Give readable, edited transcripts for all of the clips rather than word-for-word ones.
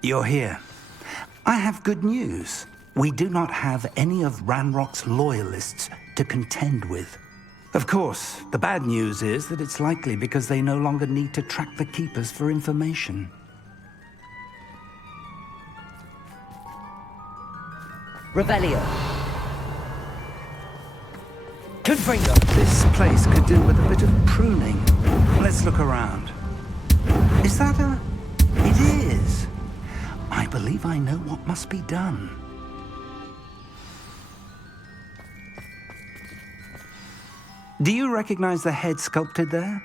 You're here. I have good news. We do not have any of Ranrock's loyalists to contend with. Of course, the bad news is that it's likely because they no longer need to track the Keepers for information. Revelio. Confringo. This place could do with a bit of pruning. Let's look around. Is that a... It is. I believe I know what must be done. Do you recognize the head sculpted there?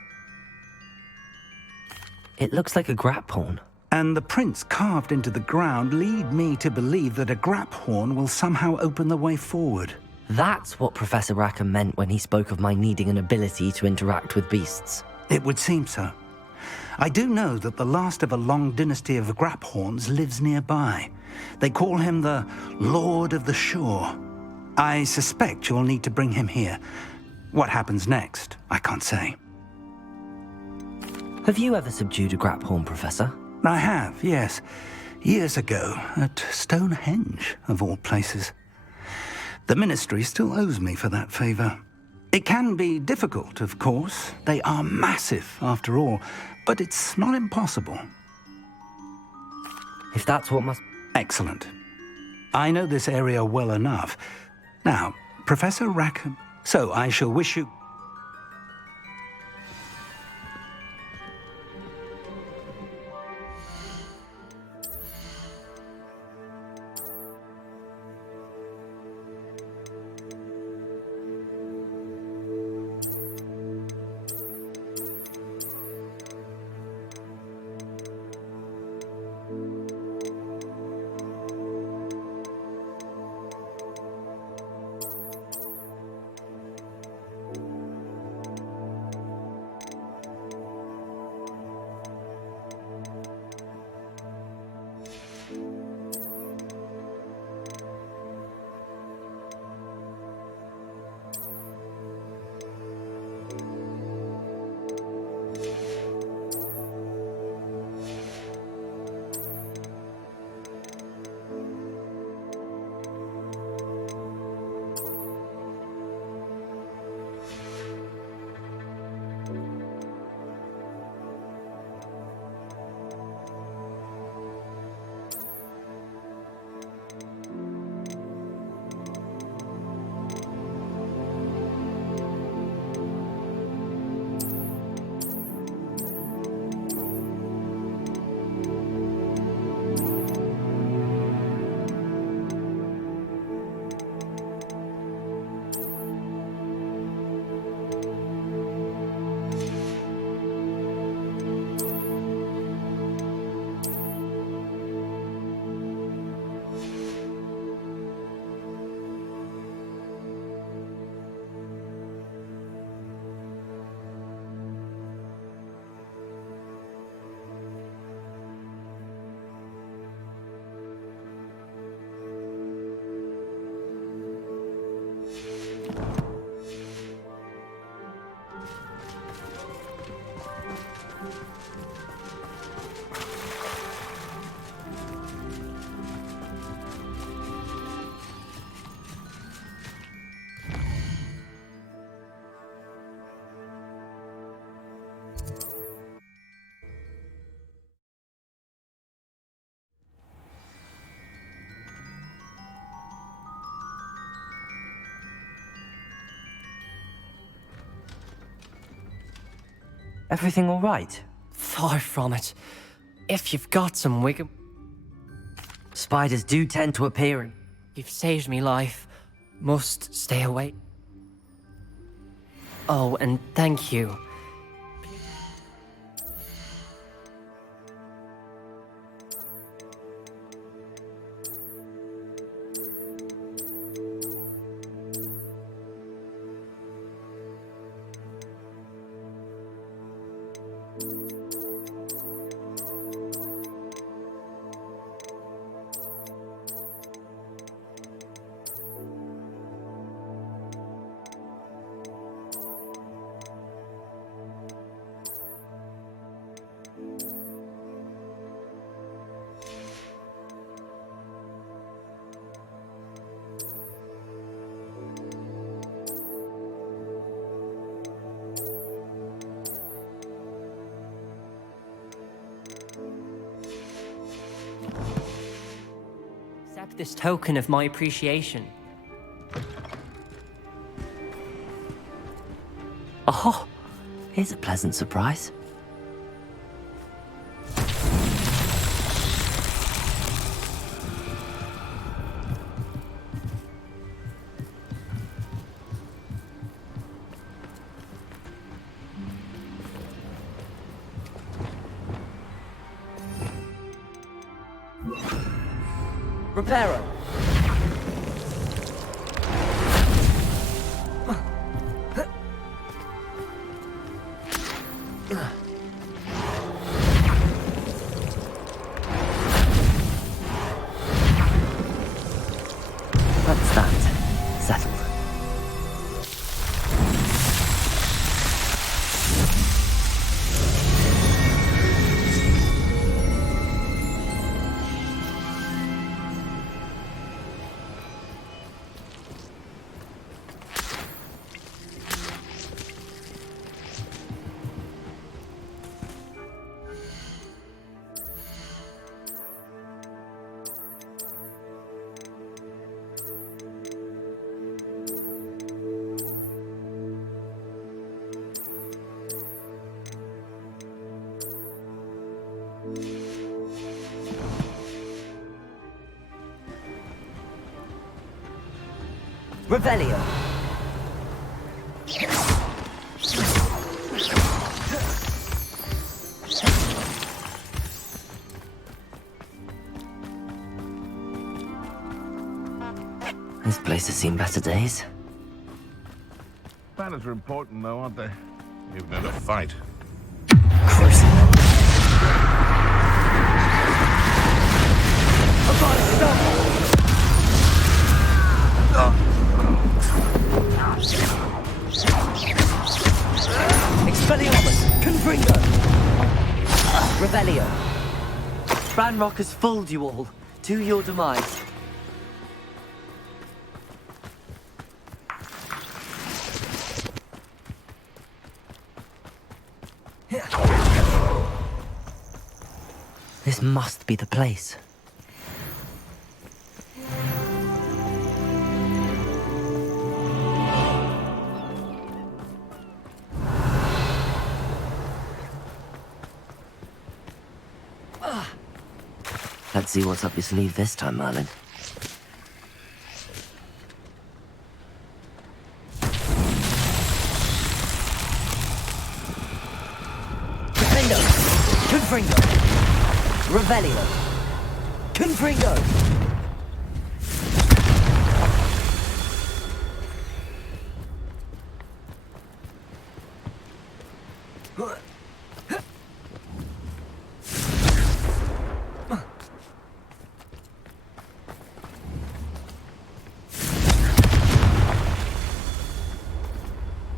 It looks like a grap horn. And the prints carved into the ground lead me to believe that a grap horn will somehow open the way forward. That's what Professor Rackham meant when he spoke of my needing an ability to interact with beasts. It would seem so. I do know that the last of a long dynasty of grap horns lives nearby. They call him the Lord of the Shore. I suspect you'll need to bring him here. What happens next, I can't say. Have you ever subdued a grap horn, Professor? I have, yes. Years ago, at Stonehenge, of all places. The Ministry still owes me for that favor. It can be difficult, of course. They are massive, after all, but it's not impossible. If that's what must... Excellent. I know this area well enough. Now, Professor Rackham... So I shall wish you... Everything all right? Far from it. If you've got some wiggle... Spiders do tend to appear in... You've saved me life. Must stay away. Oh, and thank you. this token of my appreciation. Oh, here's a pleasant surprise. Reparo. That's that. Settled. Revelio. This place has seen better days. Banners are important, though, aren't they? Even in a fight. Expelliarmus! Confringo! Revelio. Ranrock has fooled you all. To your demise. This must be the place. Let's see what's up your sleeve this time, Merlin. Confringo! Confringo! Revelio! Confringo!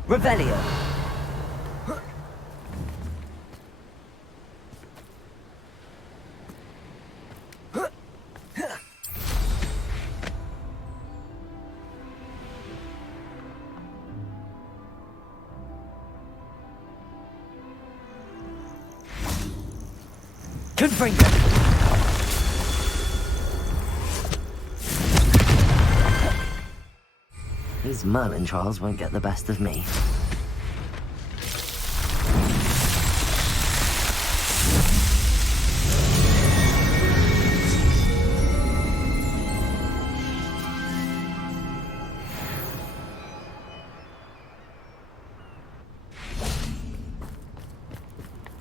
Revelio. Confringo. These Merlin trials won't get the best of me.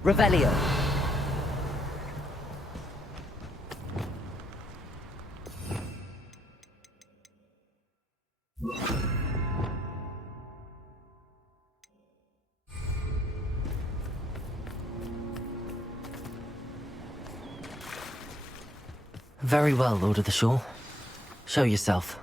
Revelio. Very well, Lord of the Shore. Show yourself.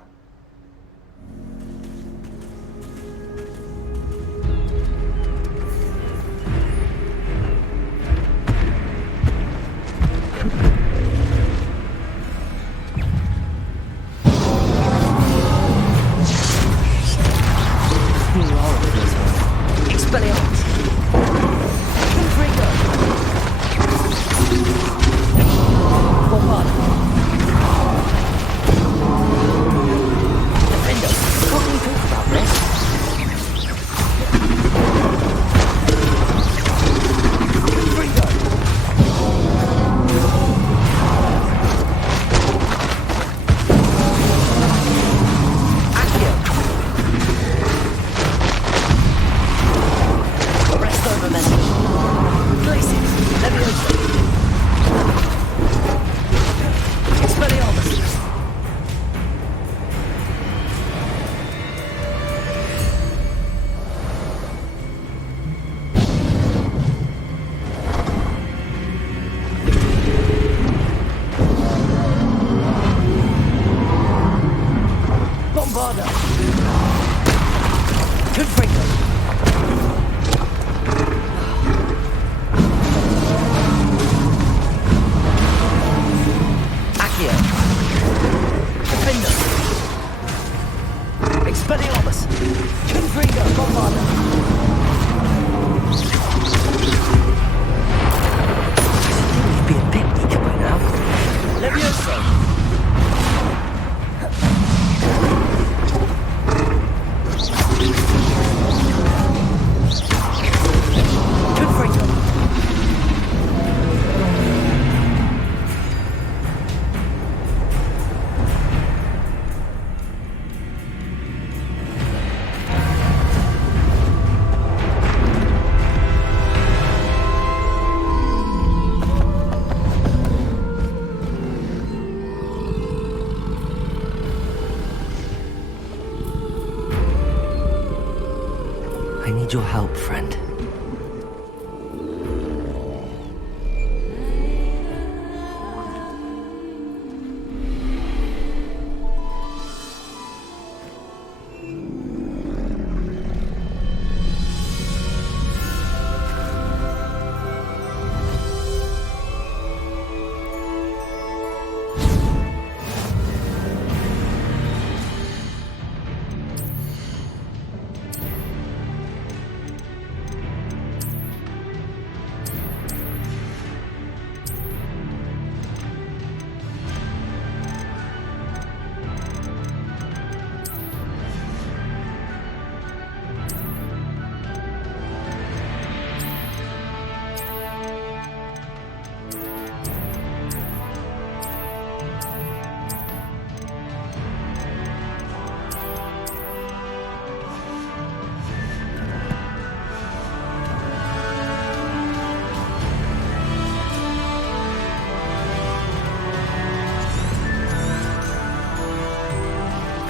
need your help, friend.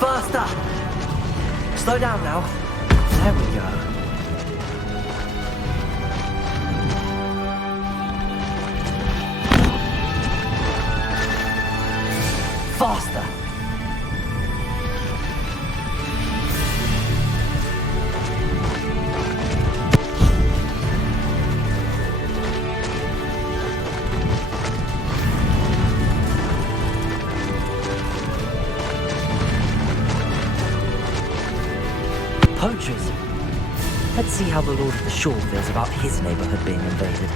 Faster! Slow down now. There we go. Faster! Poachers. Let's see how the Lord of the Shore feels about his neighborhood being invaded.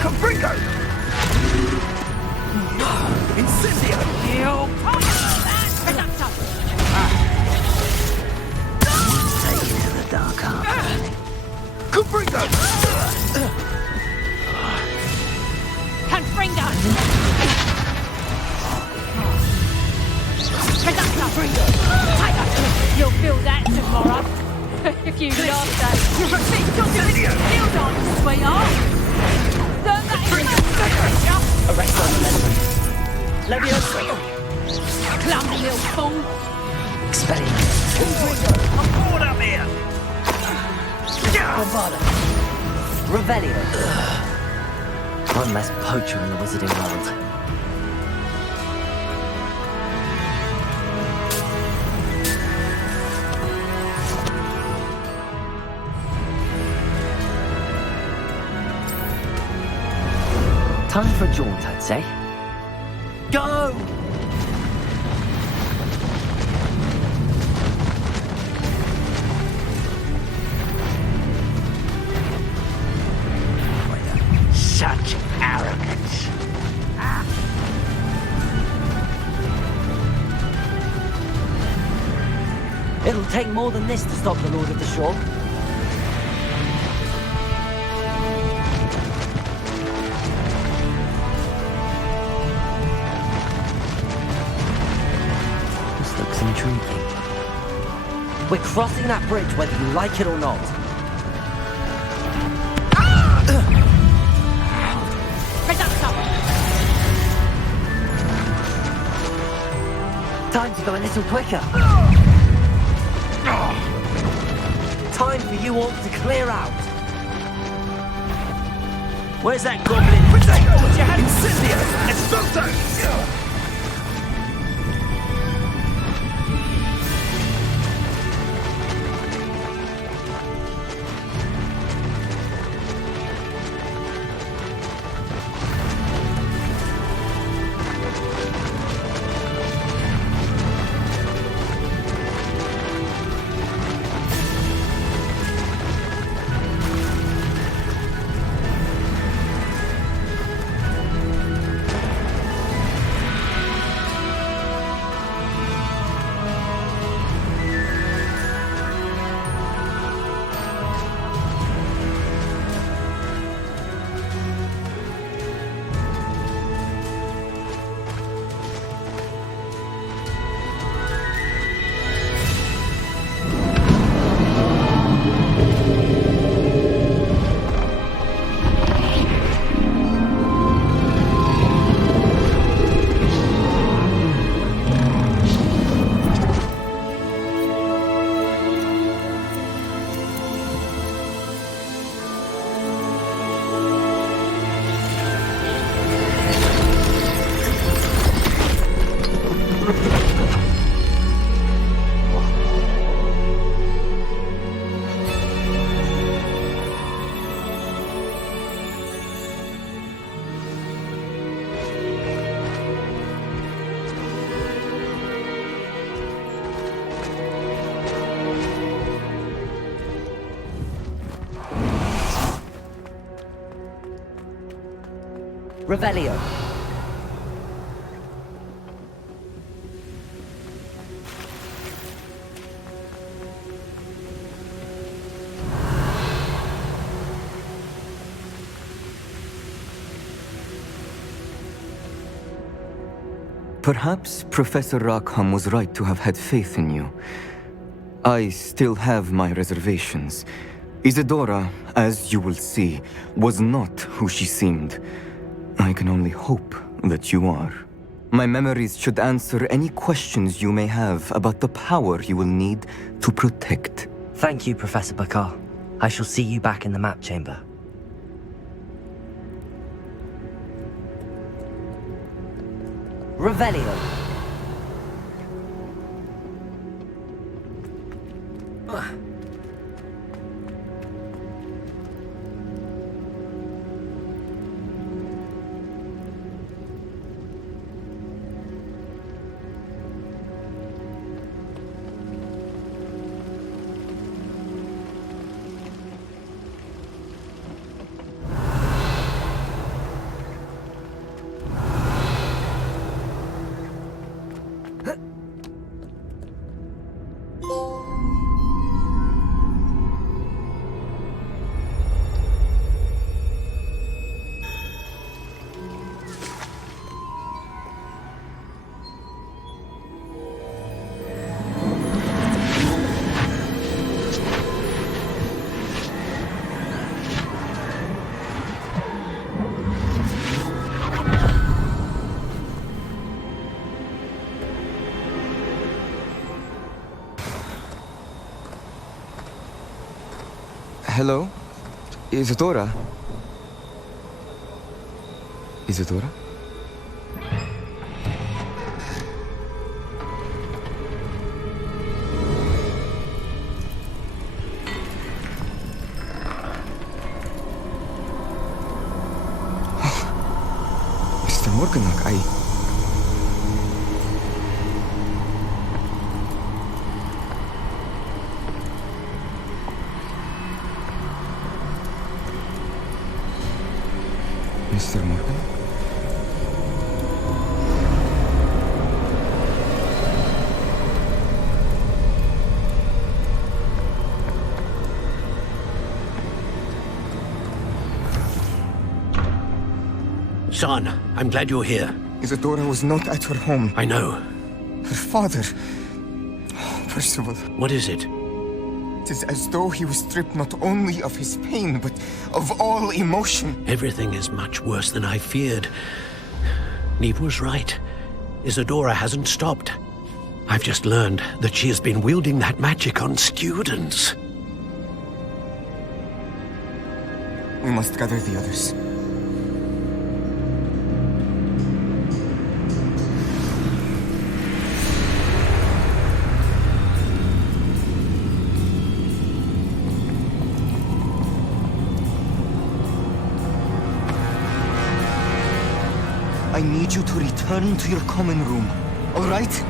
Caprico! Incendio! Take it to the dark arm. Caprico! Confringo! You'll feel that tomorrow. If you love that. Build on, sweetheart. Learn that in Arrest on the Leviosa! clumsy little fool. Experiment. I'm bored up here! Bravado. Revelio. One less poacher in the wizarding world. Time for a jaunt, I'd say. Go! Such arrogance. It'll take more than this to stop the Lord of the Shore. This looks intriguing. We're crossing that bridge whether you like it or not. Time to go a little quicker. Time for you all to clear out. Where's that goblin? Put your hand Incendio! Expulso! Revelio. Perhaps Professor Rackham was right to have had faith in you. I still have my reservations. Isadora, as you will see, was not who she seemed. I can only hope that you are. My memories should answer any questions you may have about the power you will need to protect. Thank you, Professor Bakar. I shall see you back in the map chamber. Revelio. Hello? Isadora? Isadora? Mr. Morganach, Mr. Morgan? Son, I'm glad you're here. Isadora was not at her home. I know. Her father... Percival. What is it? It is as though he was stripped not only of his pain, but of all emotion. Everything is much worse than I feared. Neve was right. Isadora hasn't stopped. I've just learned that she has been wielding that magic on students. We must gather the others. I need you to return to your common room, all right?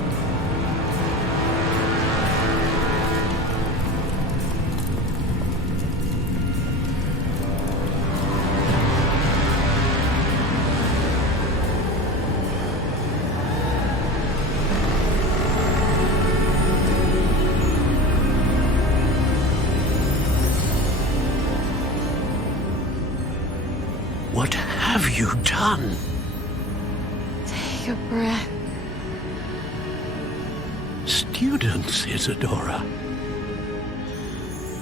What have you done? Take a breath. Students, Isadora.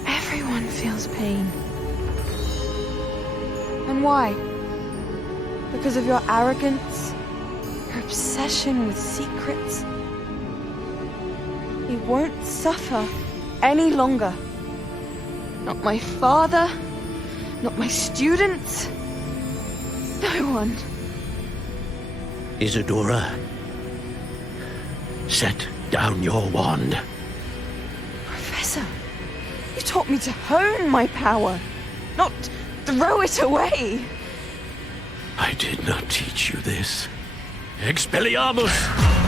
Everyone feels pain. And why? Because of your arrogance? Your obsession with secrets? He won't suffer any longer. Not my father, not my students, no one. Isadora, set down your wand. Professor, you taught me to hone my power, not throw it away. I did not teach you this. Expelliarmus!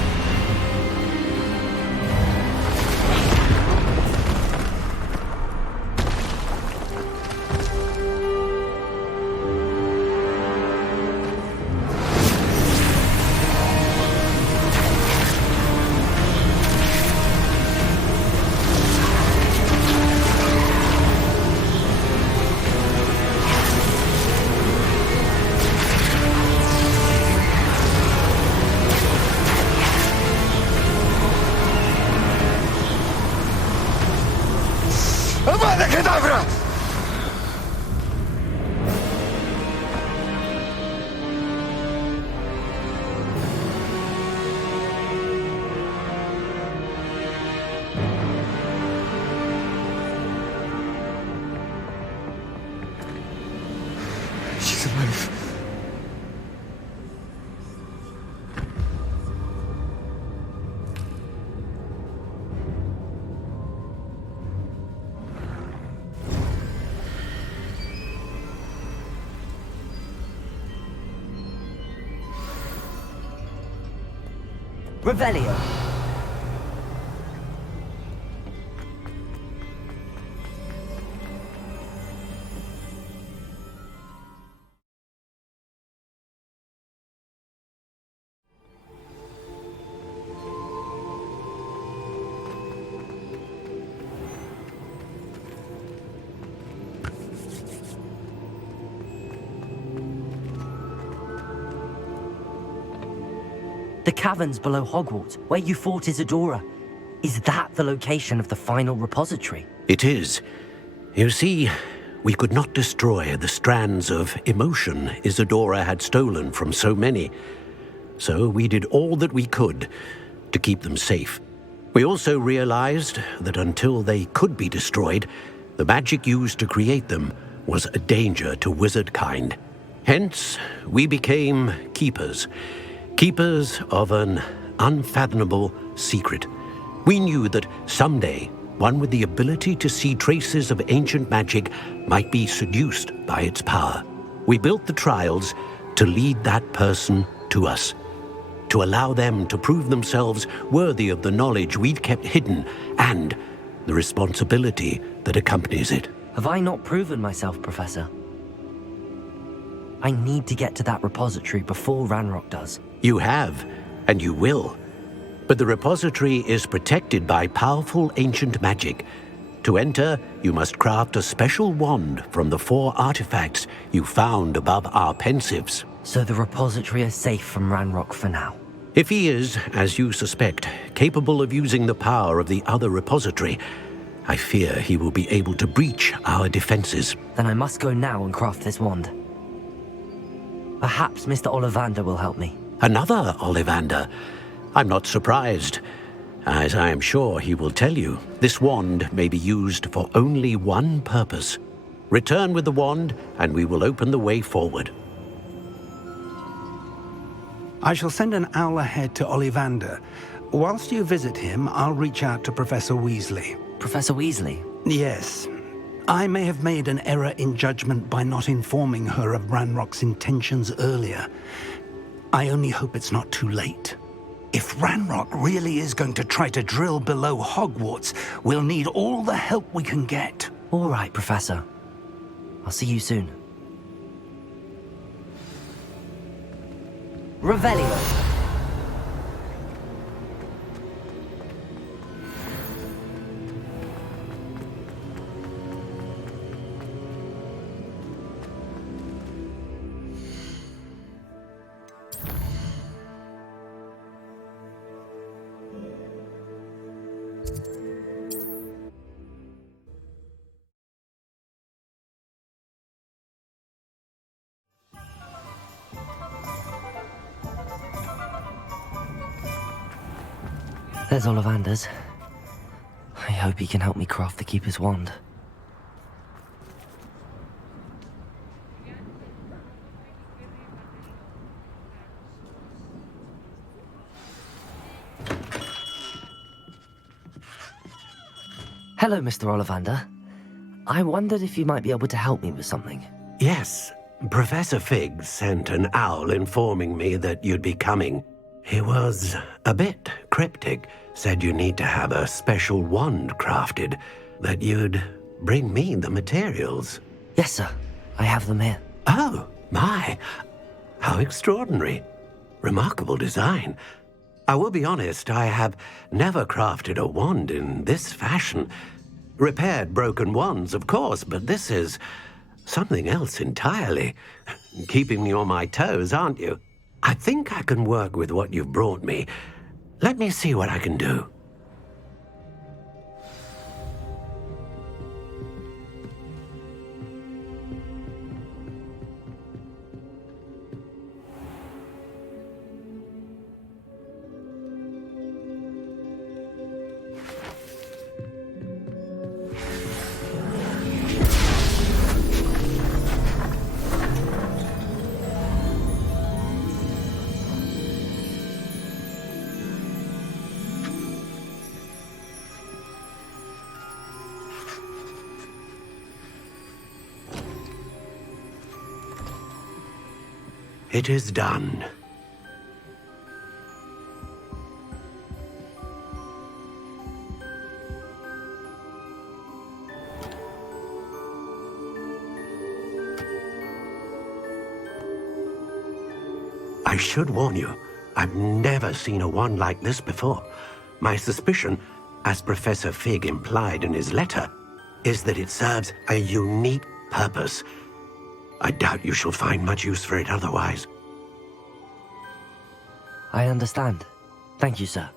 Abracadabra! She's alive. Revelio. The caverns below Hogwarts, where you fought Isadora. Is that the location of the final repository? It is. You see, we could not destroy the strands of emotion Isadora had stolen from so many. So we did all that we could to keep them safe. We also realized that until they could be destroyed, the magic used to create them was a danger to wizard kind. Hence, we became keepers. Keepers of an unfathomable secret. We knew that someday, one with the ability to see traces of ancient magic might be seduced by its power. We built the trials to lead that person to us, to allow them to prove themselves worthy of the knowledge we'd kept hidden and the responsibility that accompanies it. Have I not proven myself, Professor? I need to get to that repository before Ranrock does. You have, and you will. But the repository is protected by powerful ancient magic. To enter, you must craft a special wand from the 4 artifacts you found above our pensives. So the repository is safe from Ranrock for now. If he is, as you suspect, capable of using the power of the other repository, I fear he will be able to breach our defenses. Then I must go now and craft this wand. Perhaps Mr. Ollivander will help me. Another Ollivander? I'm not surprised. As I am sure he will tell you, this wand may be used for only one purpose. Return with the wand, and we will open the way forward. I shall send an owl ahead to Ollivander. Whilst you visit him, I'll reach out to Professor Weasley. Professor Weasley? Yes. I may have made an error in judgment by not informing her of Ranrock's intentions earlier. I only hope it's not too late. If Ranrock really is going to try to drill below Hogwarts, we'll need all the help we can get. All right, Professor. I'll see you soon. Revelio. There's Ollivander's. I hope he can help me craft the Keeper's wand. Hello, Mr. Ollivander. I wondered if you might be able to help me with something. Yes, Professor Fig sent an owl informing me that you'd be coming. He was a bit cryptic, said you need to have a special wand crafted, that you'd bring me the materials. Yes, sir. I have them here. Oh, my. How extraordinary. Remarkable design. I will be honest, I have never crafted a wand in this fashion. Repaired broken wands, of course, but this is something else entirely. Keeping me on my toes, aren't you? I think I can work with what you've brought me. Let me see what I can do. It is done. I should warn you, I've never seen a wand like this before. My suspicion, as Professor Fig implied in his letter, is that it serves a unique purpose. I doubt you shall find much use for it otherwise. I understand. Thank you, sir.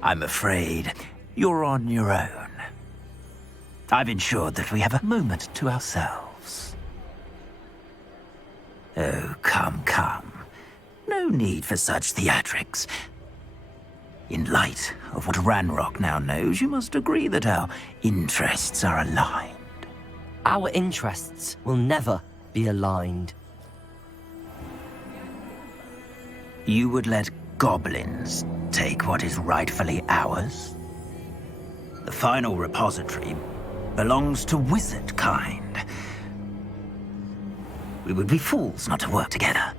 I'm afraid you're on your own. I've ensured that we have a moment to ourselves. Oh, come, come. No need for such theatrics. In light of what Ranrock now knows, you must agree that our interests are aligned. Our interests will never be aligned. You would let goblins take what is rightfully ours? The final repository belongs to wizard kind. We would be fools not to work together.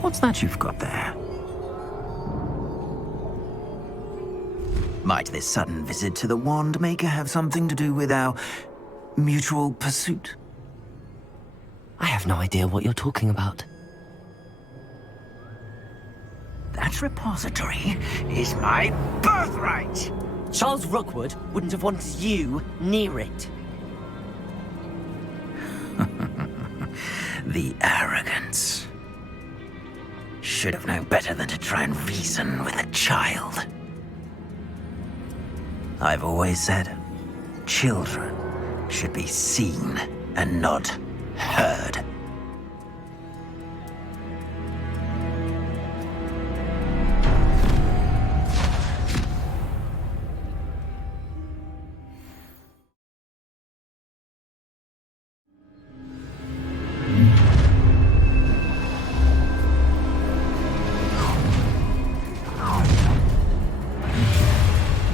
What's that you've got there? Might this sudden visit to the Wand Maker have something to do with our mutual pursuit? I have no idea what you're talking about. That repository is my birthright! Charles Rookwood wouldn't have wanted you near it. The arrogance. Should have known better than to try and reason with a child. I've always said, children should be seen and not heard.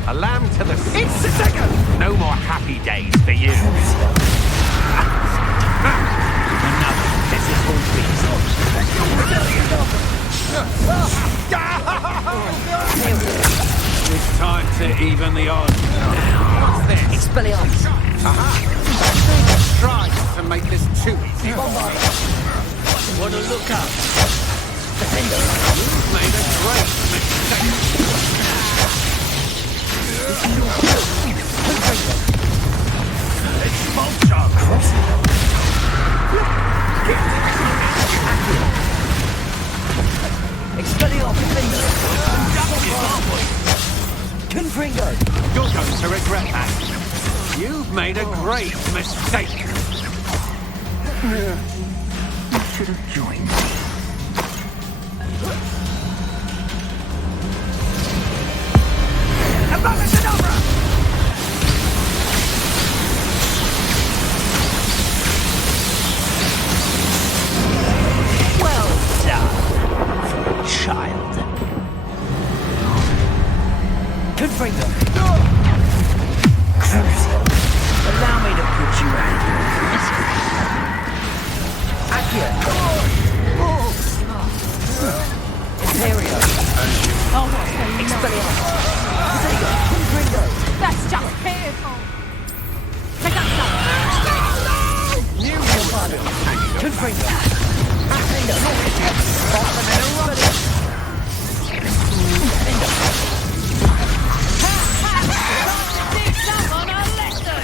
A lamb to the... It's a second! No more happy days for you. It's time to even the odds. What's this? Expelliarmus. Aha! Try to make this too easy. Wanna look up? You've made a great mistake. It's Vulture! Expelliarmus. Confringo. You're going to regret that. You've made a great mistake. You should have joined me. Well done, child. Confringo. Crucial. Allow me to put you out of your misery. Accio. Imperio. Oh, what's the name? Expelliarmus. Confringo. That's just fearful. Take that stuff. Confringo. Someone a lesson.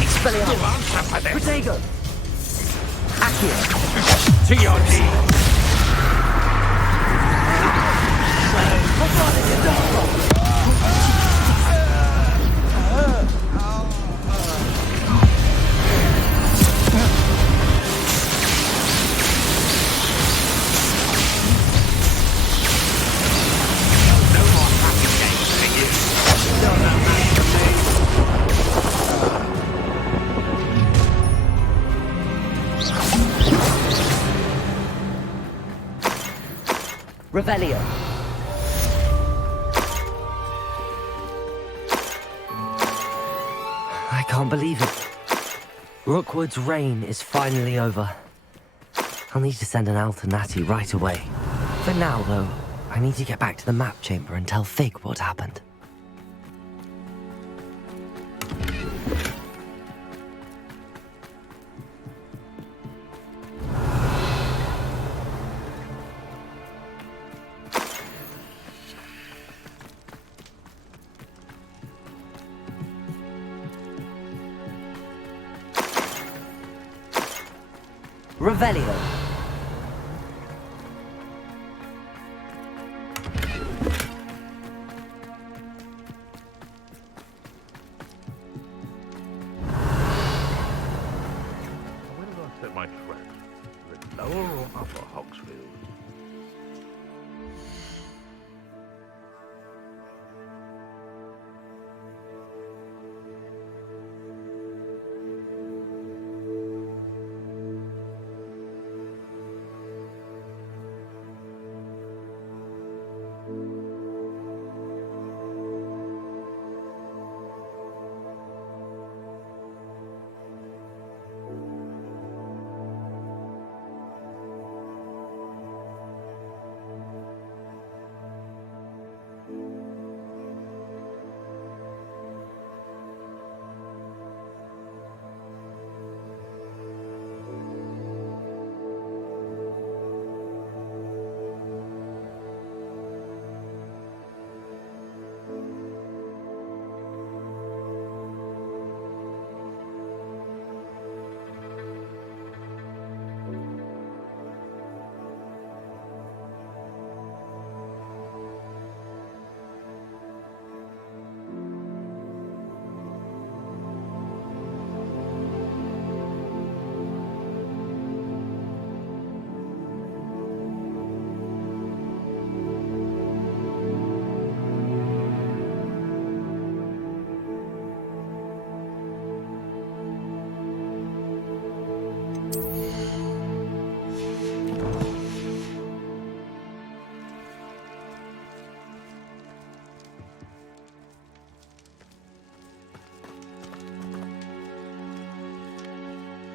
Expelliarmus. Protego. Accio. To your knees. Revelio. I can't believe it. Rookwood's reign is finally over. I'll need to send an Alternati right away. For now, though, I need to get back to the map chamber and tell Fig what happened. Revelio. Where did I set my traps? Is it lower or upper Hogsfield?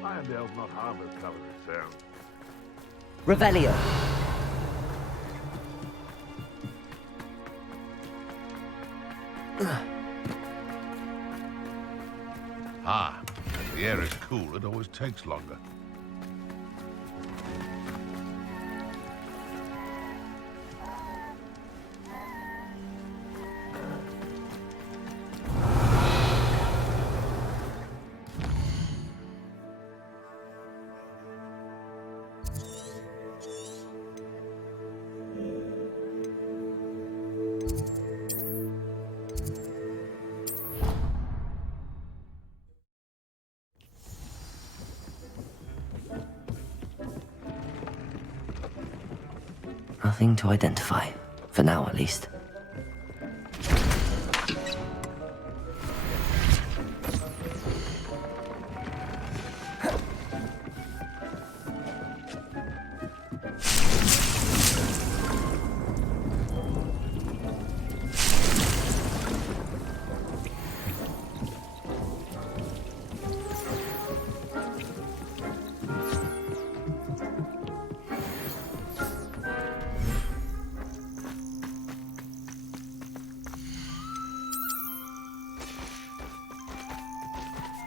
Irondale's not harbour covers the sound. Revelio. Ah, if the air is cool, it always takes longer. Nothing to identify, for now at least.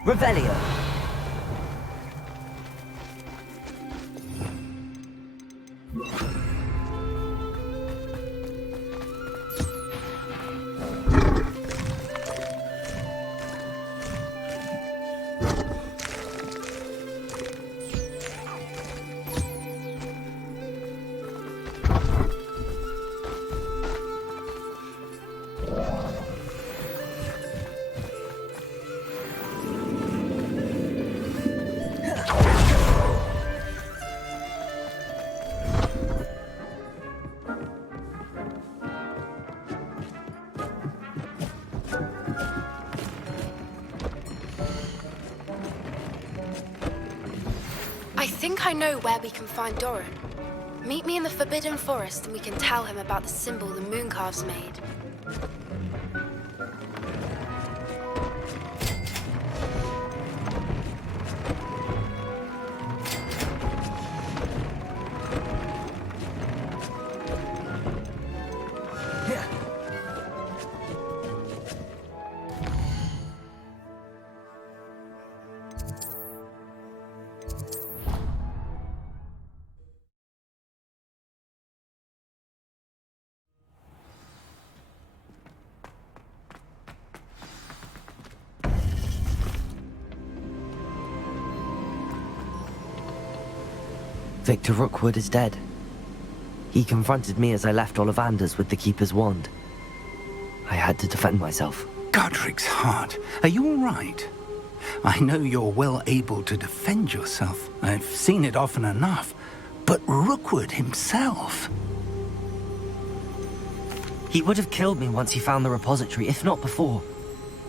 Revelio. I think I know where we can find Doran. Meet me in the Forbidden Forest and we can tell him about the symbol the Mooncalves made. Victor Rookwood is dead. He confronted me as I left Ollivander's with the Keeper's wand. I had to defend myself. Godric's heart, are you all right? I know you're well able to defend yourself. I've seen it often enough. But Rookwood himself... He would have killed me once he found the repository, if not before.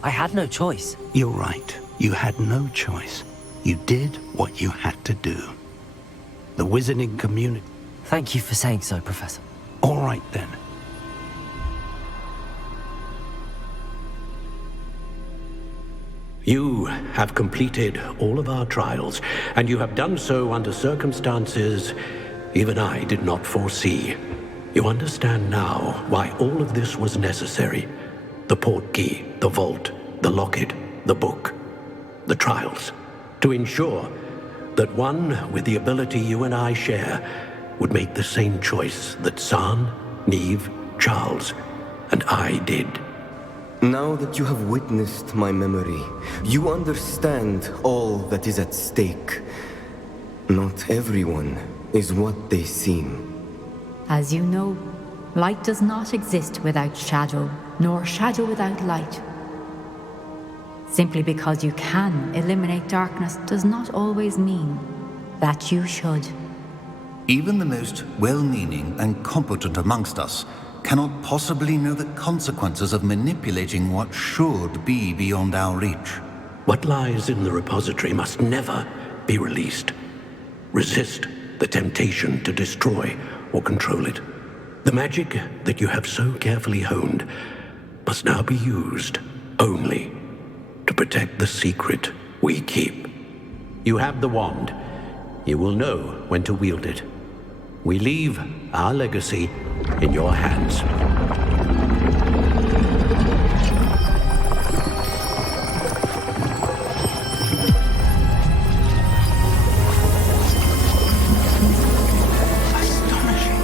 I had no choice. You're right. You had no choice. You did what you had to do. The wizarding community... Thank you for saying so, Professor. All right, then. You have completed all of our trials, and you have done so under circumstances even I did not foresee. You understand now why all of this was necessary. The portkey, the vault, the locket, the book, the trials. To ensure that one with the ability you and I share would make the same choice that San, Neve, Charles, and I did. Now that you have witnessed my memory, you understand all that is at stake. Not everyone is what they seem. As you know, light does not exist without shadow, nor shadow without light. Simply because you can eliminate darkness does not always mean that you should. Even the most well-meaning and competent amongst us cannot possibly know the consequences of manipulating what should be beyond our reach. What lies in the repository must never be released. Resist the temptation to destroy or control it. The magic that you have so carefully honed must now be used only to protect the secret we keep. You have the wand. You will know when to wield it. We leave our legacy in your hands. Astonishing.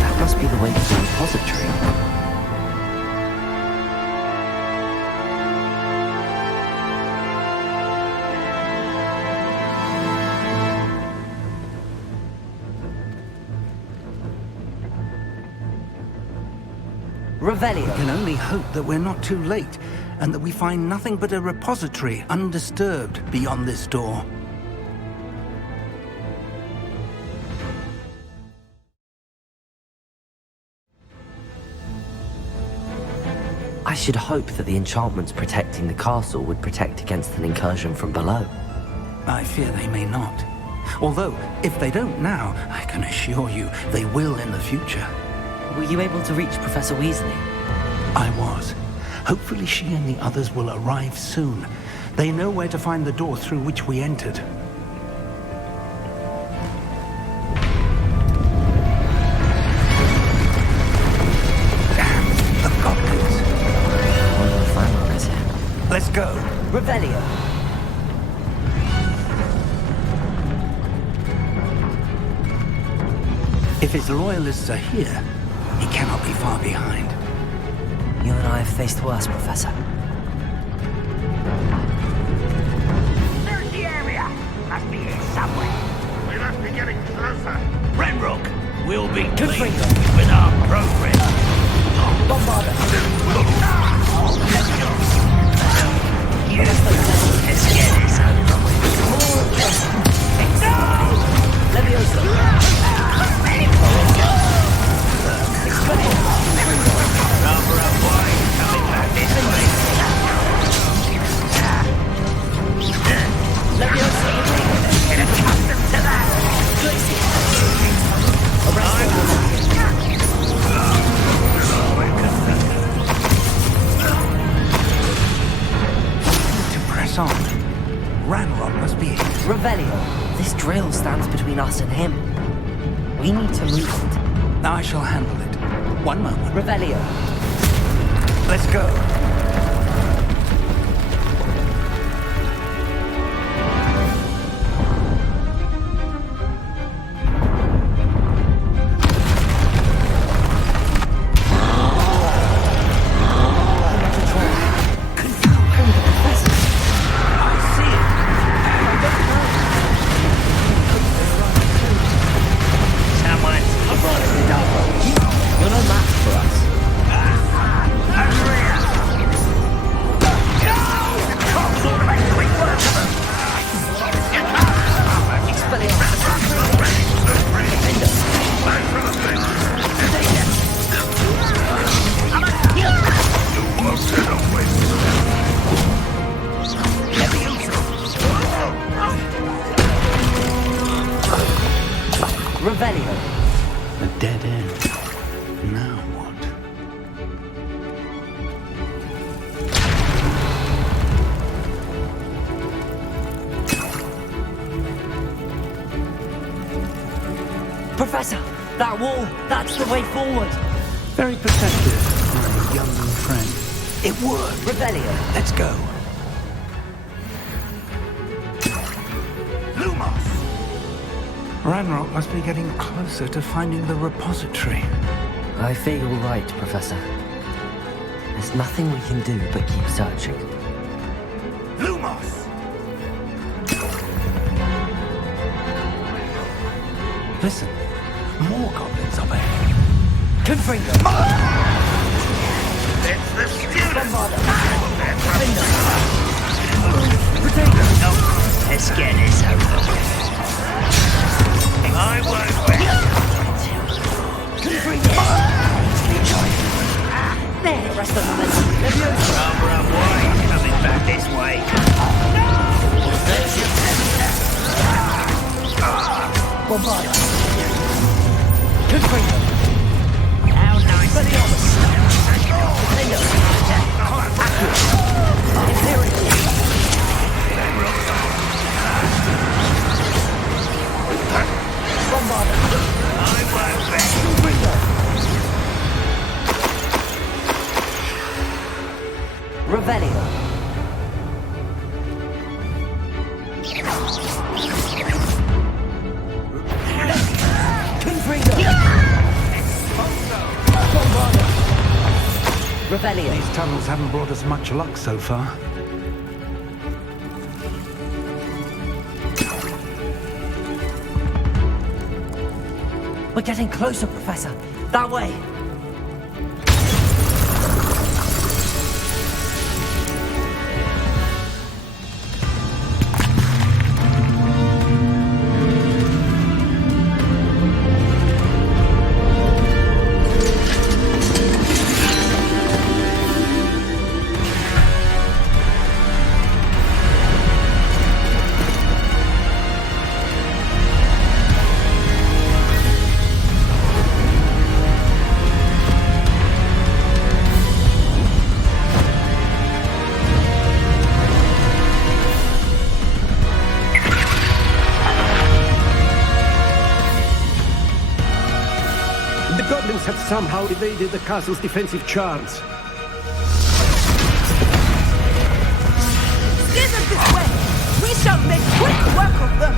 That must be the way to the repository. Revelio. I can only hope that we're not too late, and that we find nothing but a repository undisturbed beyond this door. I should hope that the enchantments protecting the castle would protect against an incursion from below. I fear they may not. Although, if they don't now, I can assure you they will in the future. Were you able to reach Professor Weasley? I was. Hopefully she and the others will arrive soon. They know where to find the door through which we entered. Damn, the goblins. One of the final is here. Let's go. Revelio. If his loyalists are here, he cannot be far behind. You and I have faced worse, Professor. Search the area! Must be here somewhere. We must be getting closer. Renrook will be pleased with our progress. Bombard us. Let's go. Yes, let's get this over with. No! Leviosa. Cover up, boy. Coming back this way. Leviosa. Get accustomed to that. Revelio, this drill stands between us and him. We need to move it. I shall handle it. One moment. Revelio. Let's go. Revelio. A dead end. Now what? Professor, that wall, that's the way forward. Very perceptive, my young friend. It worked. Revelio. Let's go. Lumos! Ranrock must be getting closer to finding the repository. I fear you're right, Professor. There's nothing we can do but keep searching. Lumos! Listen, more goblins up ahead. Confringo! It's the students! Let's get this over with. I won't wait. There, the rest of them. Barbara White coming back this way. Bombarda. Confringo. How nice of Revelio. Revelio. These tunnels haven't brought us much luck so far. We're getting closer, Professor. That way. Have somehow evaded the castle's defensive charms. Steer them this way! We shall make quick work of them!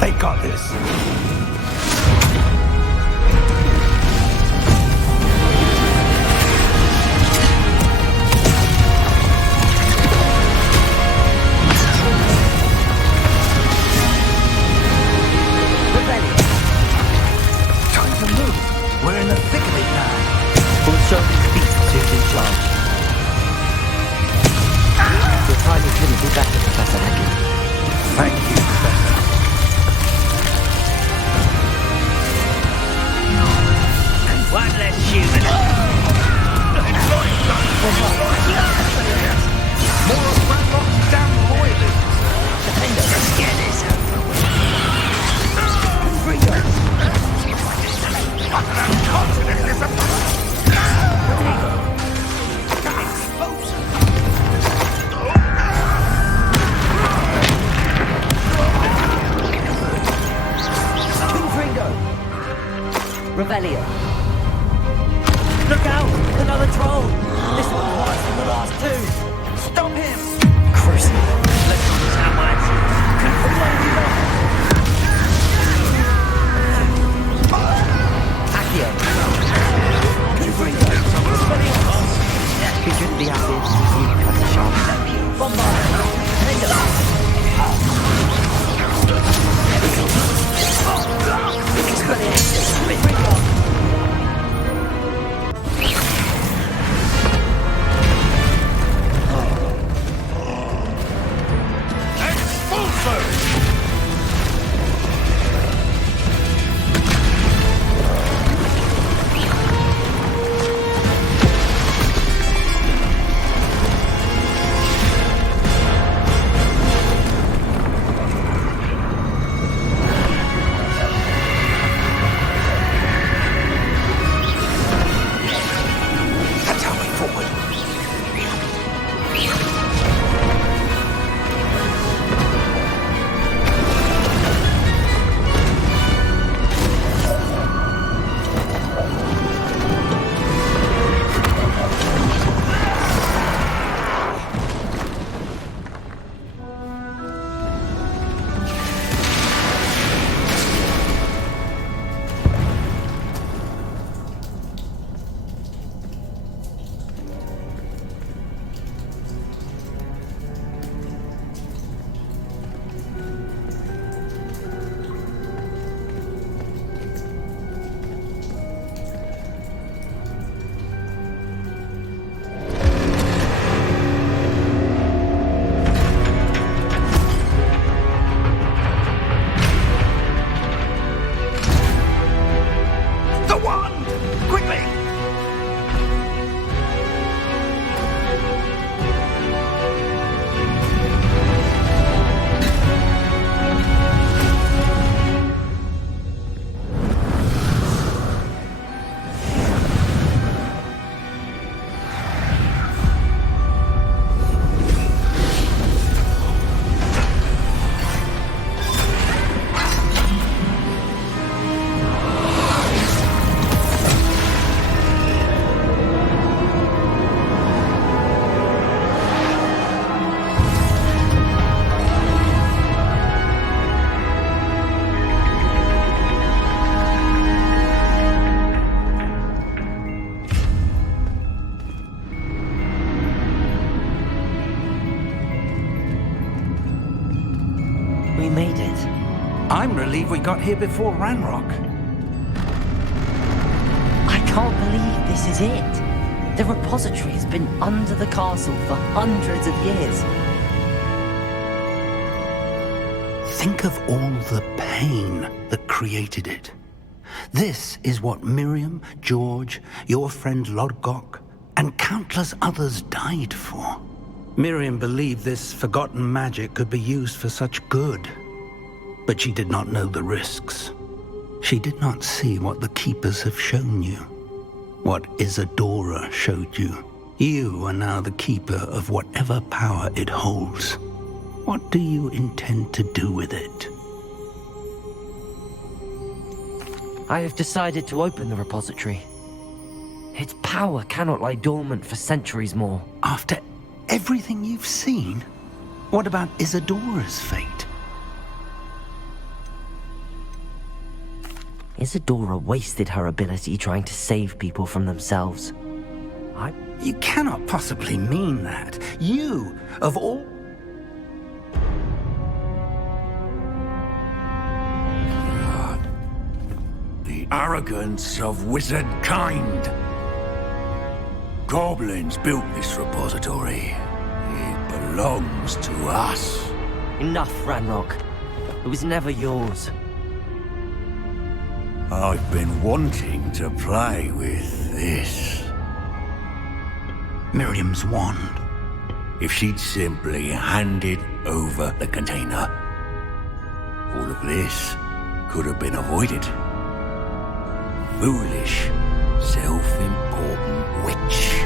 They got this. We're in the thick of it now. We'll show these beasts who's in charge. Your timing couldn't be better, Professor Hecky. Thank you, Professor. One less human. More of Ranrock's damn loyalists. Let's get this over with. Confidence is a... Revelio. Look out! Another troll! This one's worse than the last two! Stop him! Crucible! Let's not lose our minds! Accio! He shouldn't be happy if you cut a sharp step. Bombard! We made it. I'm relieved we got here before Ranrock. I can't believe this is it. The repository has been under the castle for hundreds of years. Think of all the pain that created it. This is what Miriam, George, your friend Lodgok, and countless others died for. Miriam believed this forgotten magic could be used for such good, but she did not know the risks. She did not see what the Keepers have shown you, what Isadora showed you. You are now the Keeper of whatever power it holds. What do you intend to do with it? I have decided to open the repository. Its power cannot lie dormant for centuries more. After everything you've seen, what about Isadora's fate? Isadora wasted her ability trying to save people from themselves. You cannot possibly mean that. You, of all... The arrogance of wizard kind. Goblins built this repository. It belongs to us. Enough, Ranrock. It was never yours. I've been wanting to play with this. Miriam's wand. If she'd simply handed over the container, all of this could have been avoided. Foolish, self-important witch.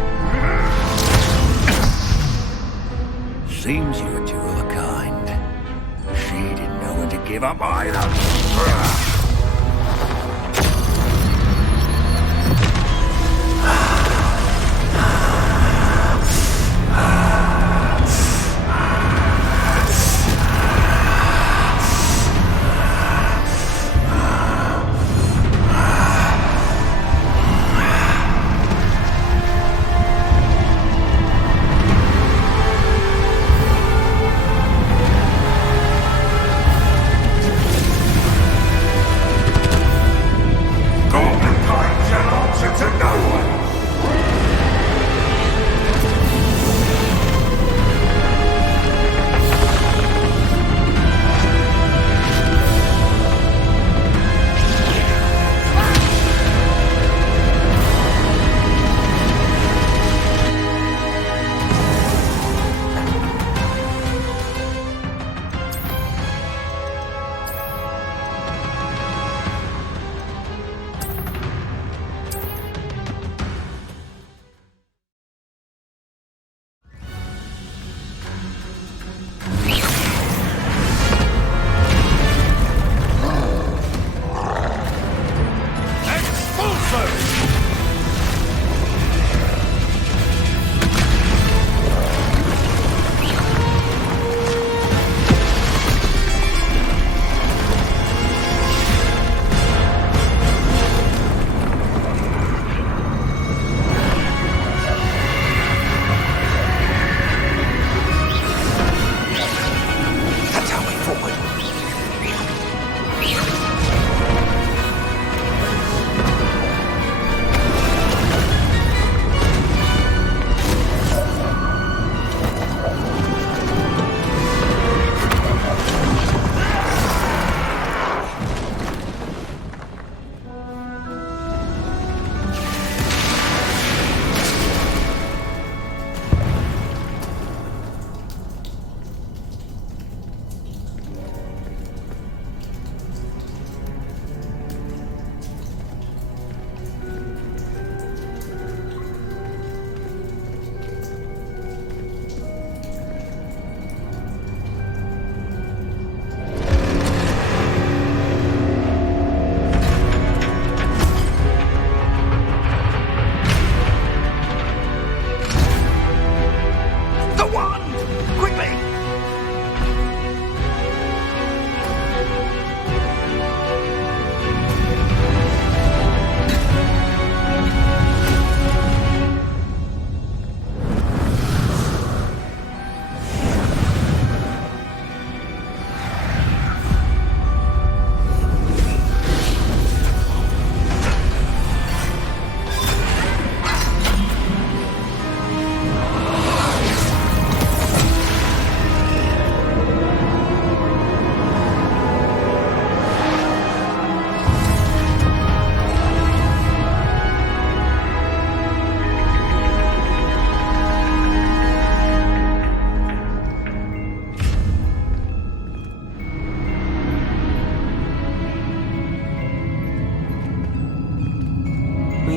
Seems you're two of a kind. She didn't know when to give up either.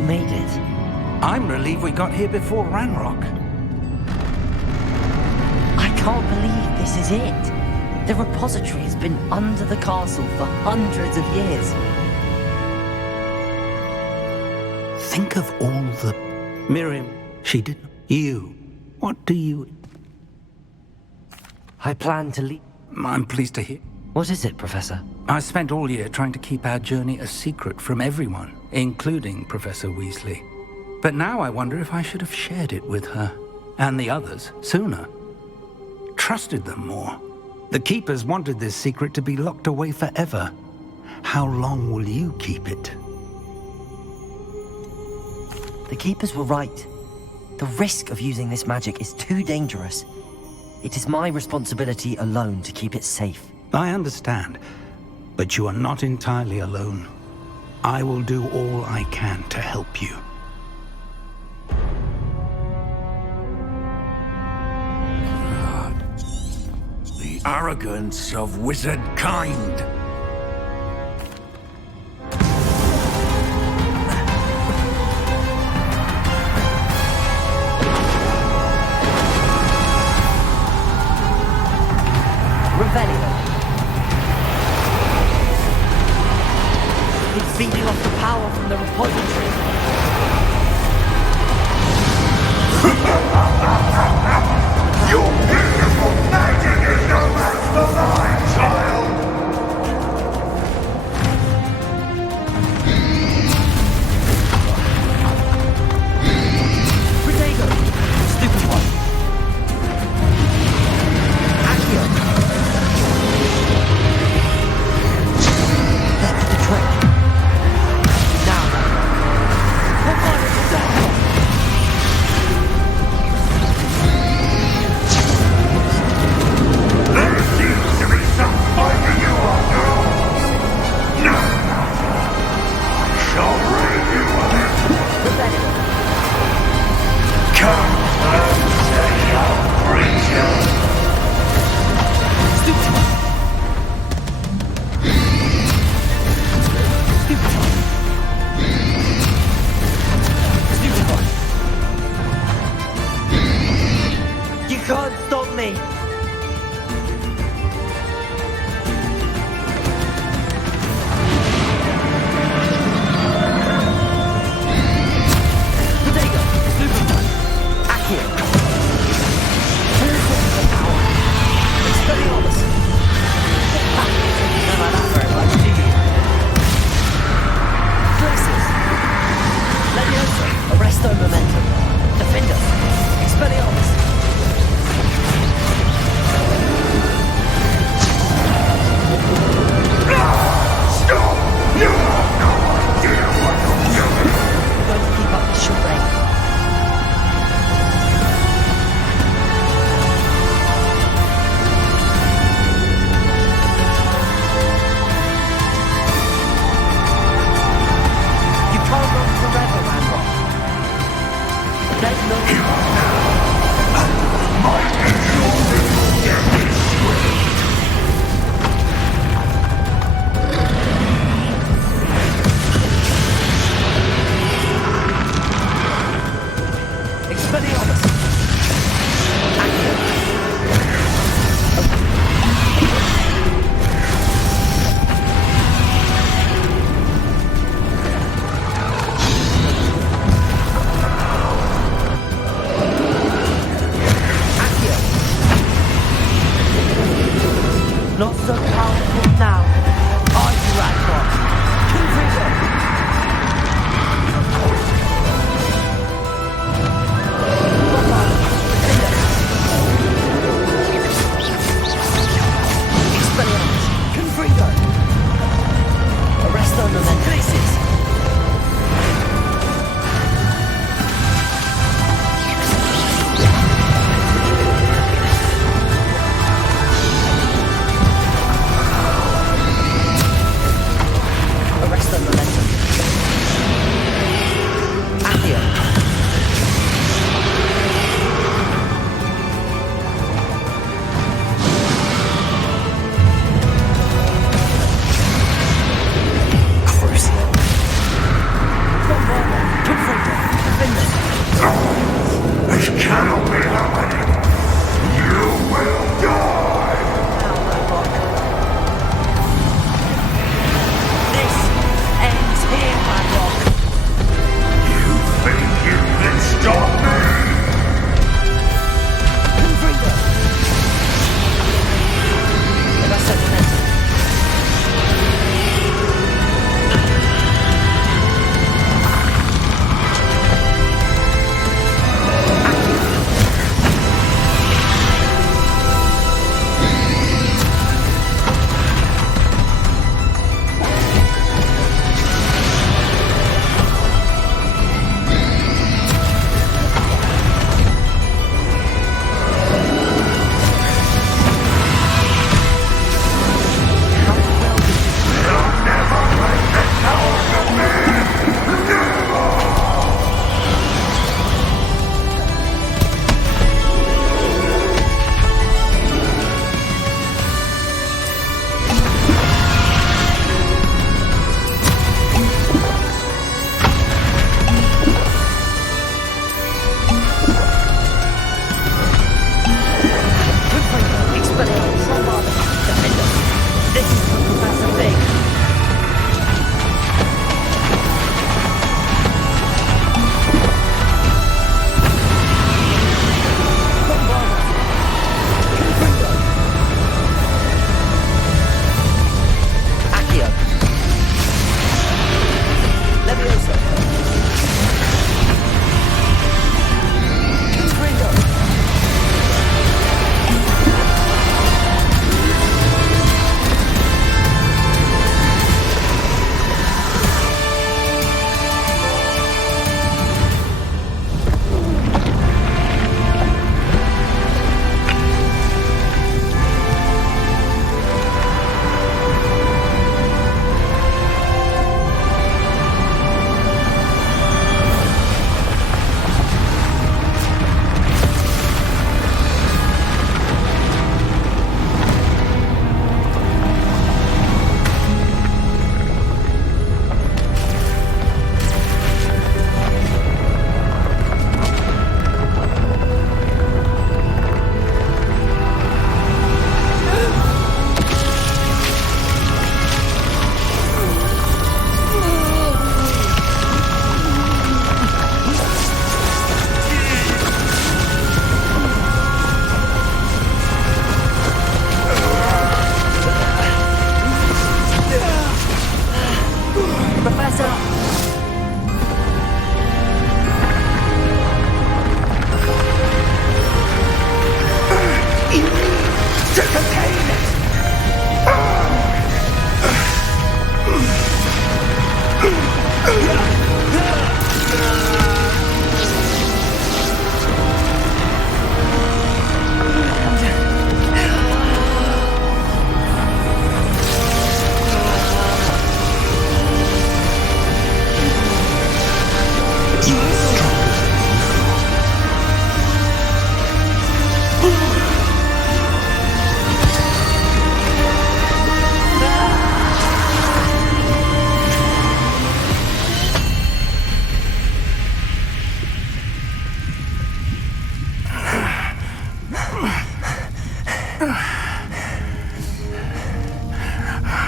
made it. I'm relieved we got here before Ranrock. I can't believe this is it. The repository has been under the castle for hundreds of years. Think of all the... Miriam, she didn't... You. What do you... I plan to leave. I'm pleased to hear. What is it, Professor? I spent all year trying to keep our journey a secret from everyone, including Professor Weasley. But now I wonder if I should have shared it with her, and the others, sooner. Trusted them more. The Keepers wanted this secret to be locked away forever. How long will you keep it? The Keepers were right. The risk of using this magic is too dangerous. It is my responsibility alone to keep it safe. I understand, but you are not entirely alone. I will do all I can to help you. The arrogance of wizard kind. It's feeding off the power from the repository. Your beautiful magic is no match for mine, child! Protego! Stupid one! Accio! That's the trick. Now! Come on, it's done! There seems to be some fighting you after all. No matter. I shall rid you of it. Come and say your creature. Stupid one! Stupid one! Stupid one! You can't stop me! Protego! Stupid one! Accio! Full force of power! Expelliarmus!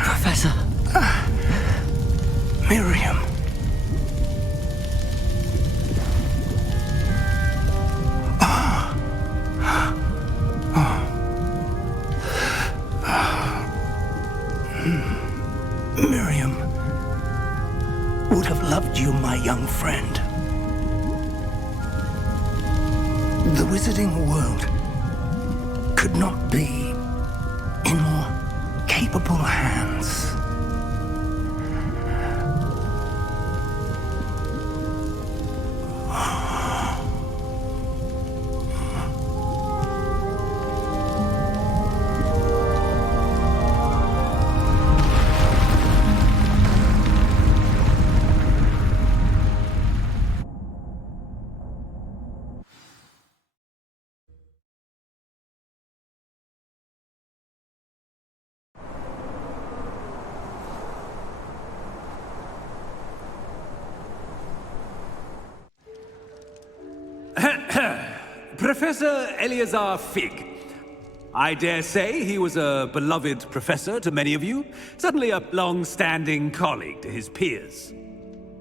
Professor. Miriam. Miriam would have loved you, my young friend. The wizarding world could not be in more capable hands. Professor Eleazar Fig. I dare say he was a beloved professor to many of you, certainly a long-standing colleague to his peers.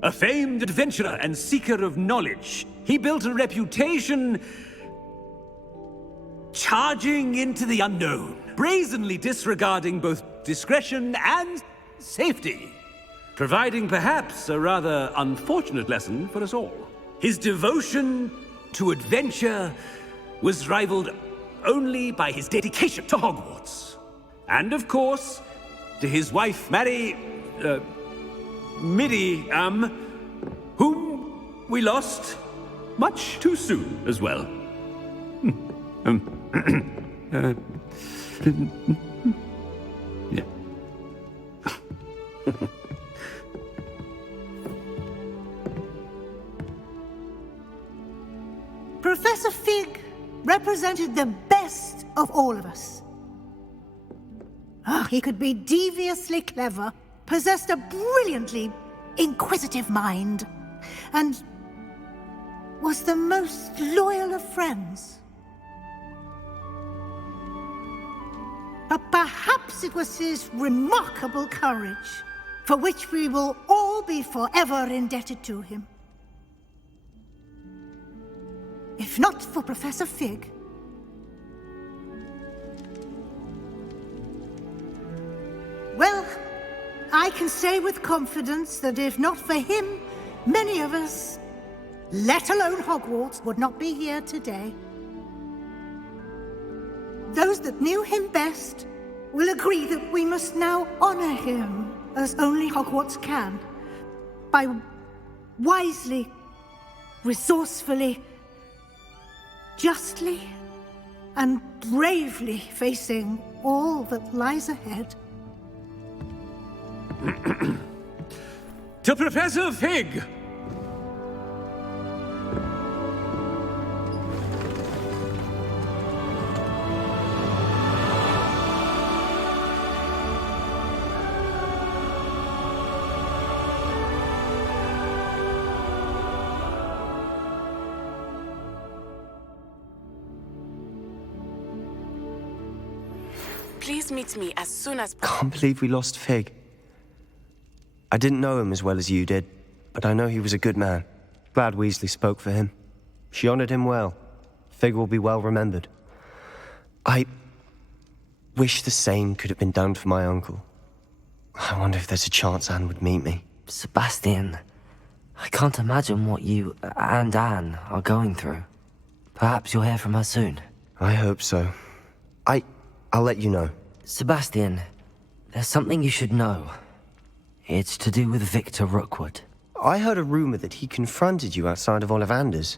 A famed adventurer and seeker of knowledge, he built a reputation charging into the unknown, brazenly disregarding both discretion and safety, providing perhaps a rather unfortunate lesson for us all. His devotion to adventure was rivaled only by his dedication to Hogwarts. And of course, to his wife, Midi, whom we lost much too soon as well. Yeah. Professor Fig represented the best of all of us. He could be deviously clever, possessed a brilliantly inquisitive mind, and was the most loyal of friends. But perhaps it was his remarkable courage, for which we will all be forever indebted to him. If not for Professor Fig, well, I can say with confidence that if not for him, many of us, let alone Hogwarts, would not be here today. Those that knew him best will agree that we must now honor him as only Hogwarts can, by wisely, resourcefully, justly and bravely facing all that lies ahead. To Professor Fig! Please meet me as soon as possible. Can't believe we lost Fig. I didn't know him as well as you did, but I know he was a good man. Glad Weasley spoke for him. She honored him well. Fig will be well remembered. I wish the same could have been done for my uncle. I wonder if there's a chance Anne would meet me. Sebastian, I can't imagine what you and Anne are going through. Perhaps you'll hear from her soon. I hope so. I'll let you know. Sebastian, there's something you should know. It's to do with Victor Rookwood. I heard a rumor that he confronted you outside of Ollivander's.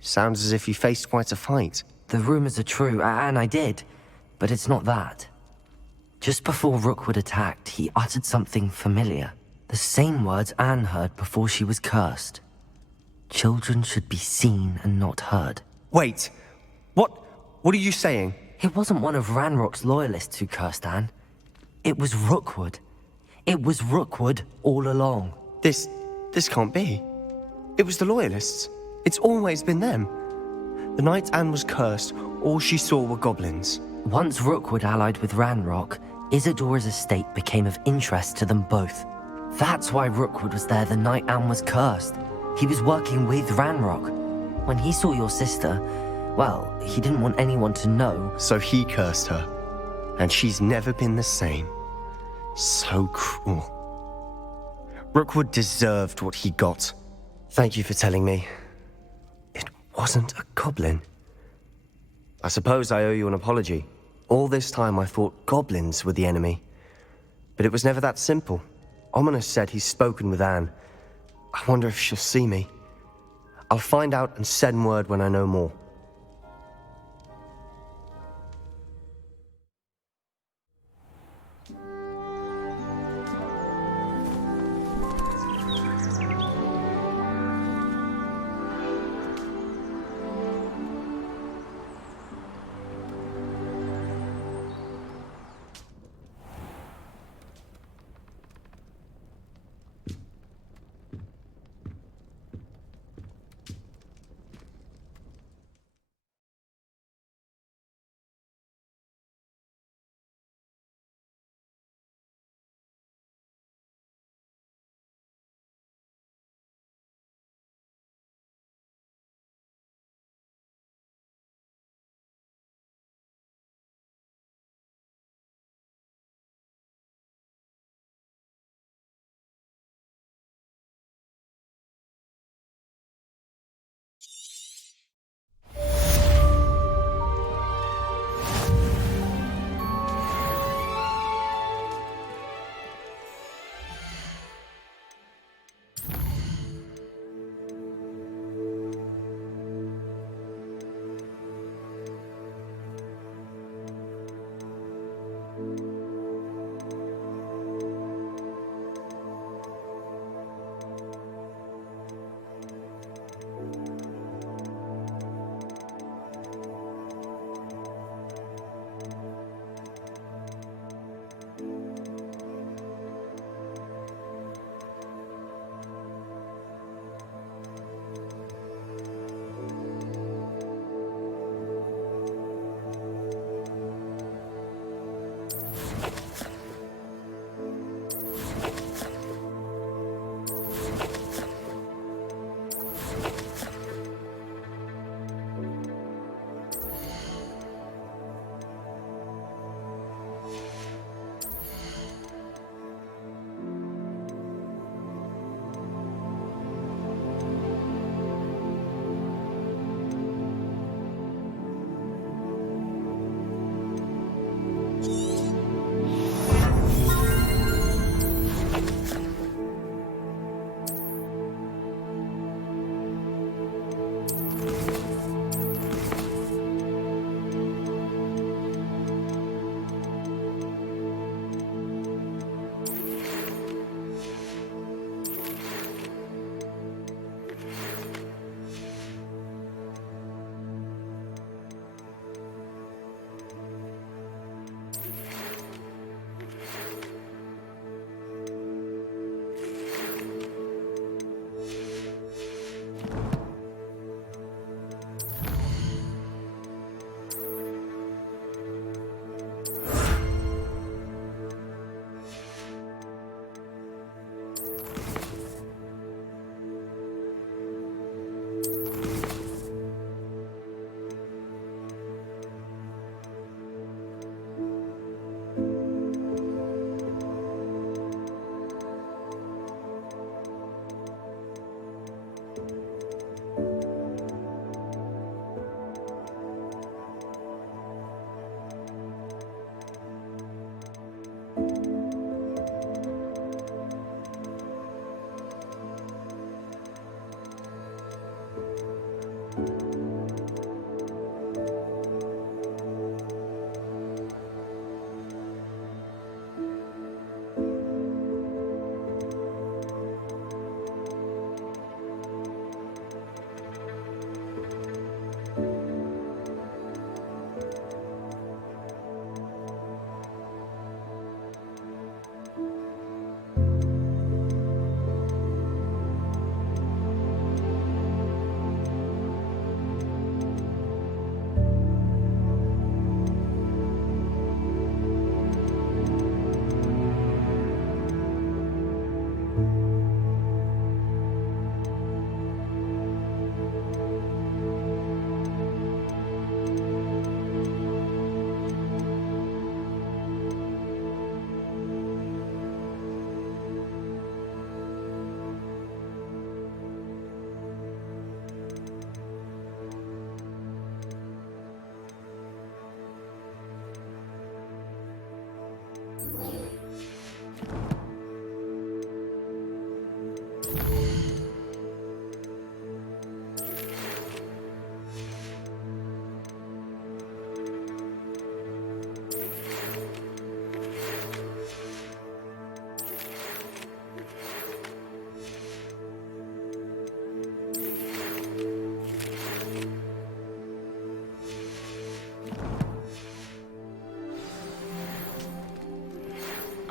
Sounds as if you faced quite a fight. The rumors are true, and I did. But it's not that. Just before Rookwood attacked, he uttered something familiar. The same words Anne heard before she was cursed. Children should be seen and not heard. Wait. What are you saying? It wasn't one of Ranrock's loyalists who cursed Anne. It was Rookwood. It was Rookwood all along. This can't be. It was the loyalists. It's always been them. The night Anne was cursed, all she saw were goblins. Once Rookwood allied with Ranrock, Isadora's estate became of interest to them both. That's why Rookwood was there the night Anne was cursed. He was working with Ranrock. When he saw your sister, well, he didn't want anyone to know. So he cursed her. And she's never been the same. So cruel. Rookwood deserved what he got. Thank you for telling me. It wasn't a goblin. I suppose I owe you an apology. All this time I thought goblins were the enemy. But it was never that simple. Ominous said he's spoken with Anne. I wonder if she'll see me. I'll find out and send word when I know more.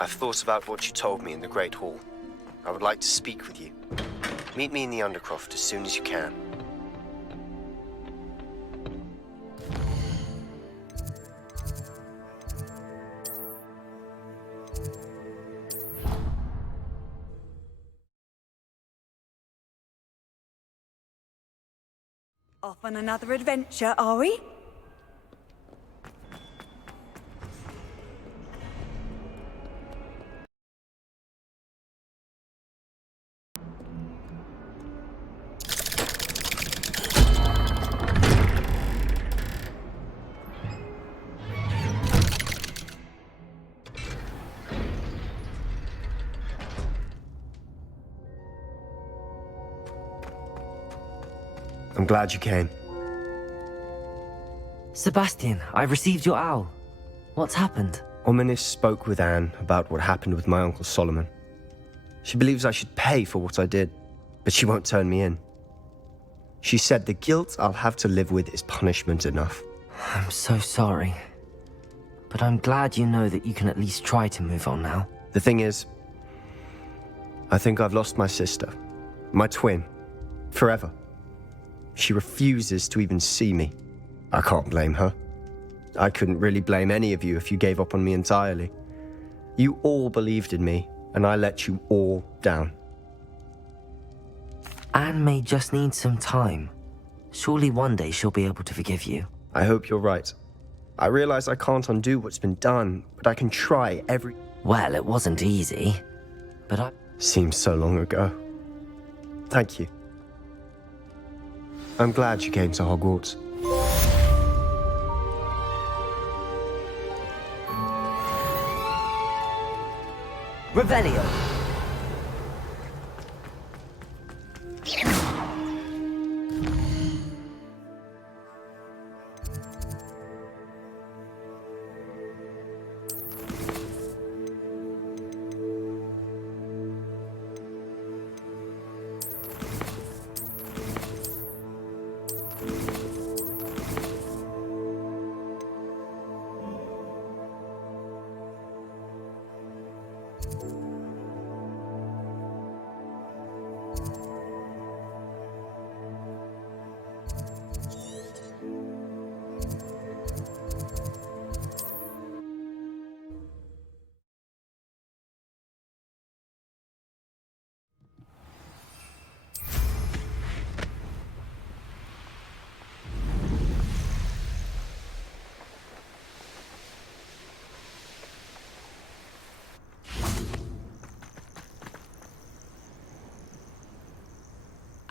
I've thought about what you told me in the Great Hall. I would like to speak with you. Meet me in the Undercroft as soon as you can. Off on another adventure, are we? I'm glad you came. Sebastian, I received your owl. What's happened? Ominis spoke with Anne about what happened with my Uncle Solomon. She believes I should pay for what I did, but she won't turn me in. She said the guilt I'll have to live with is punishment enough. I'm so sorry. But I'm glad you know that you can at least try to move on now. The thing is, I think I've lost my sister, my twin, forever. She refuses to even see me. I can't blame her. I couldn't really blame any of you if you gave up on me entirely. You all believed in me, and I let you all down. Anne may just need some time. Surely one day she'll be able to forgive you. I hope you're right. I realize I can't undo what's been done, but I can try every... Well, it wasn't easy, but I... Seems so long ago. Thank you. I'm glad you came to Hogwarts. Revelio.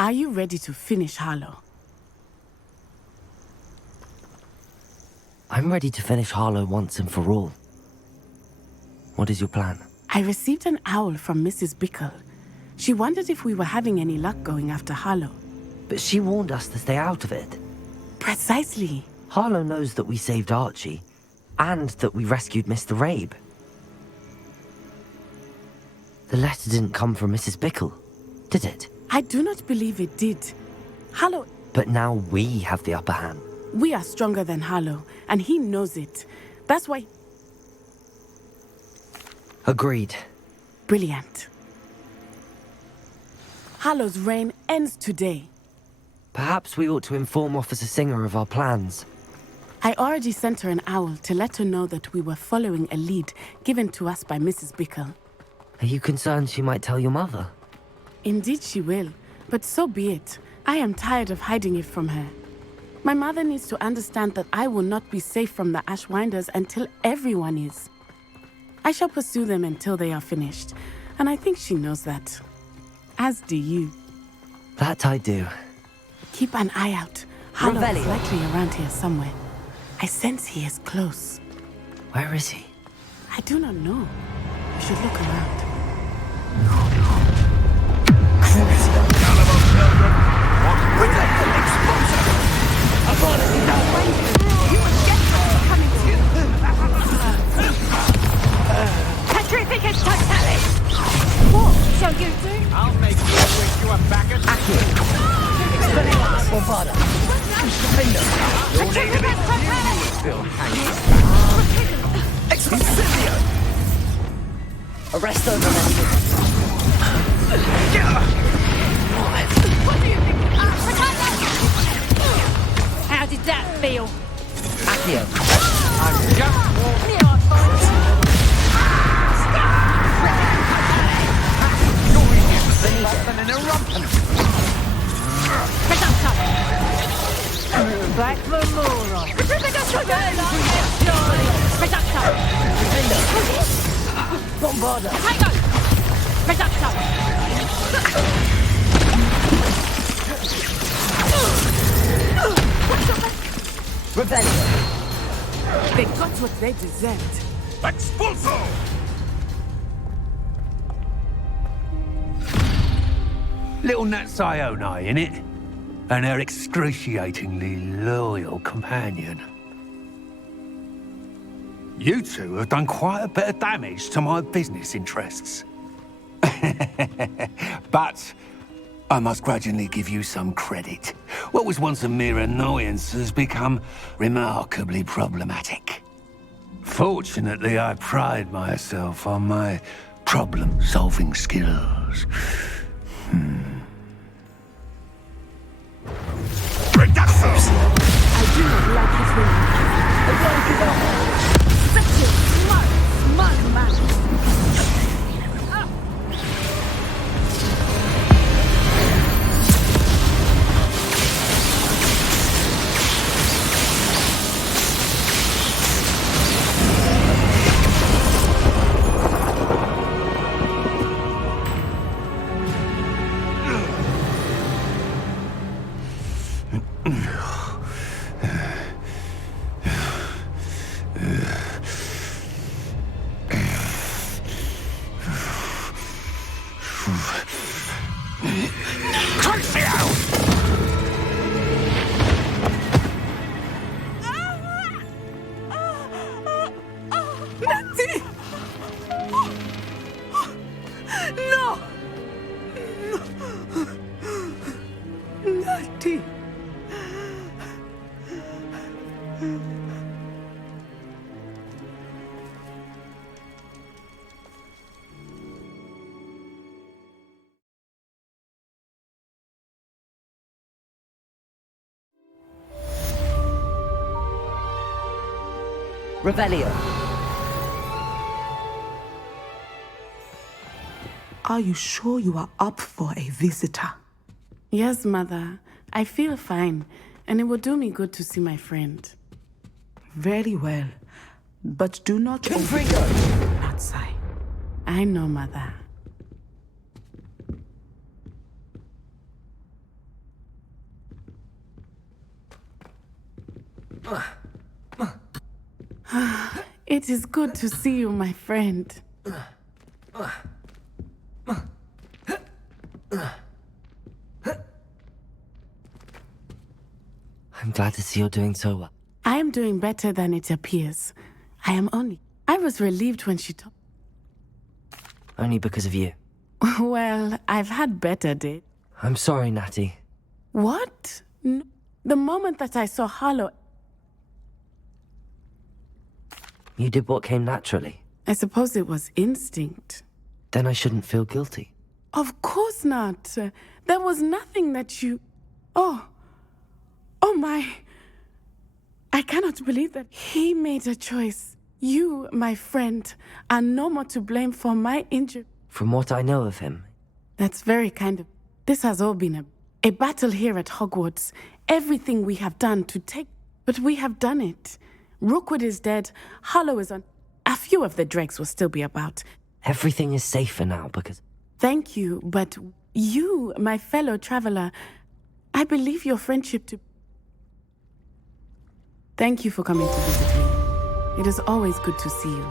Are you ready to finish Harlow? I'm ready to finish Harlow once and for all. What is your plan? I received an owl from Mrs. Bickle. She wondered if we were having any luck going after Harlow. But she warned us to stay out of it. Precisely. Harlow knows that we saved Archie, and that we rescued Mr. Rabe. The letter didn't come from Mrs. Bickle, did it? I do not believe it did. Harlow... But now we have the upper hand. We are stronger than Harlow, and he knows it. That's why... Agreed. Brilliant. Harlow's reign ends today. Perhaps we ought to inform Officer Singer of our plans. I already sent her an owl to let her know that we were following a lead given to us by Mrs. Bickle. Are you concerned she might tell your mother? Indeed she will, but so be it. I am tired of hiding it from her. My mother needs to understand that I will not be safe from the Ashwinders until everyone is. I shall pursue them until they are finished, and I think she knows that. As do you. That I do. Keep an eye out. Harlow is likely around here somewhere. I sense he is close. Where is he? I do not know. We should look around. Petrificus totalis! What shall you do? I'll make you wish you were back at... Expelliarmus Bombarda! Petrificus totalis! Still hanging. Expelliarmus! Arrest those arrested. How did that feel? Accio. Back for more. Bombarda. Tango! Reducto! Rebellion. They got what they deserved. Expulso! Little Nat Sioni, innit? And her excruciatingly loyal companion. You two have done quite a bit of damage to my business interests. But I must grudgingly give you some credit. What was once a mere annoyance has become remarkably problematic. Fortunately, I pride myself on my problem-solving skills. Reductos! I do not like his name. Such a smart man. Revelio. Are you sure you are up for a visitor? Yes, Mother. I feel fine, and it would do me good to see my friend. Very well. But do not Confringo! Outside. I know, Mother. It is good to see you, my friend. I'm glad to see you're doing so well. I am doing better than it appears. I was relieved when she told. Only because of you. Well, I've had better days. I'm sorry, Natty. What? The moment that I saw Harlow, You did what came naturally. I suppose it was instinct. Then I shouldn't feel guilty. Of course not. There was nothing that you... Oh my... I cannot believe that he made a choice. You, my friend, are no more to blame for my injury. From what I know of him. That's very kind of... This has all been a battle here at Hogwarts. Everything we have done to take... But we have done it. Rookwood is dead. Harlow is on... A few of the dregs will still be about. Everything is safer now because... Thank you, but you, my fellow traveler, I believe your friendship to... Thank you for coming to visit me. It is always good to see you.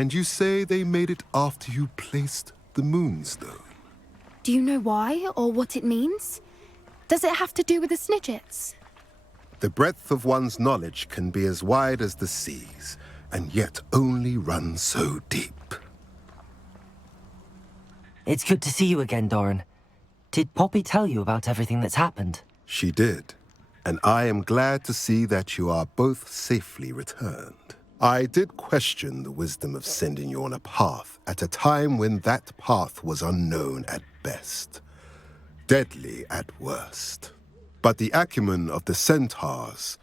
And you say they made it after you placed the moonstone? Do you know why or what it means? Does it have to do with the Snidgets? The breadth of one's knowledge can be as wide as the seas, and yet only run so deep. It's good to see you again, Doran. Did Poppy tell you about everything that's happened? She did, and I am glad to see that you are both safely returned. I did question the wisdom of sending you on a path at a time when that path was unknown at best, deadly at worst. But the acumen of the centaurs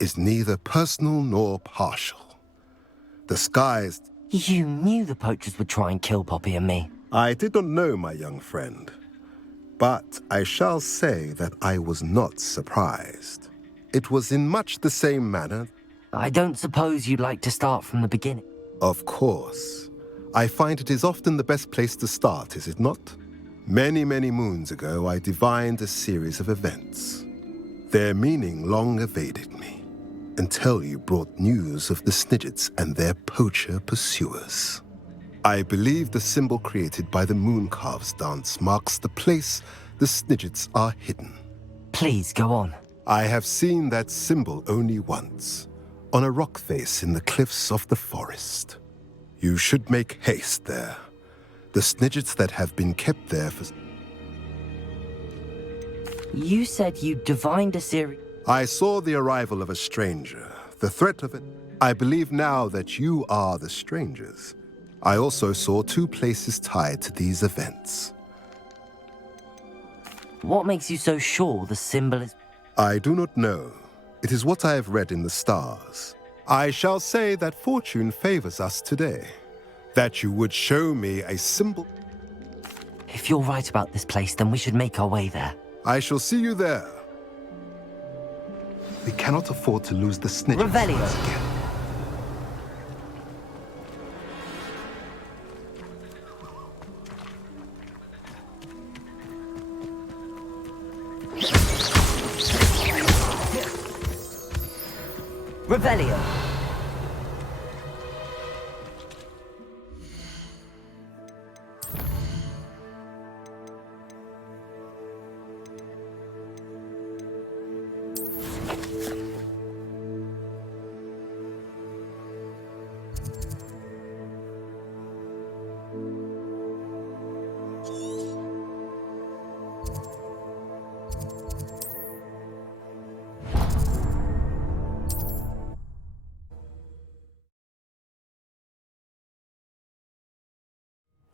is neither personal nor partial. The skies... You knew the poachers would try and kill Poppy and me. I did not know, my young friend. But I shall say that I was not surprised. It was in much the same manner. I don't suppose you'd like to start from the beginning. Of course. I find it is often the best place to start, is it not? Many, many moons ago, I divined a series of events. Their meaning long evaded me, until you brought news of the Snidgets and their poacher pursuers. I believe the symbol created by the Mooncalves dance marks the place the Snidgets are hidden. Please, go on. I have seen that symbol only once, on a rock face in the cliffs of the forest. You should make haste there. The Snidgets that have been kept there for... You said you divined a series... I saw the arrival of a stranger, the threat of it. I believe now that you are the strangers. I also saw two places tied to these events. What makes you so sure the symbol is... I do not know. It is what I have read in the stars. I shall say that fortune favors us today. That you would show me a symbol... If you're right about this place, then we should make our way there. I shall see you there. We cannot afford to lose the Snidgets Revelio. again. Revelio.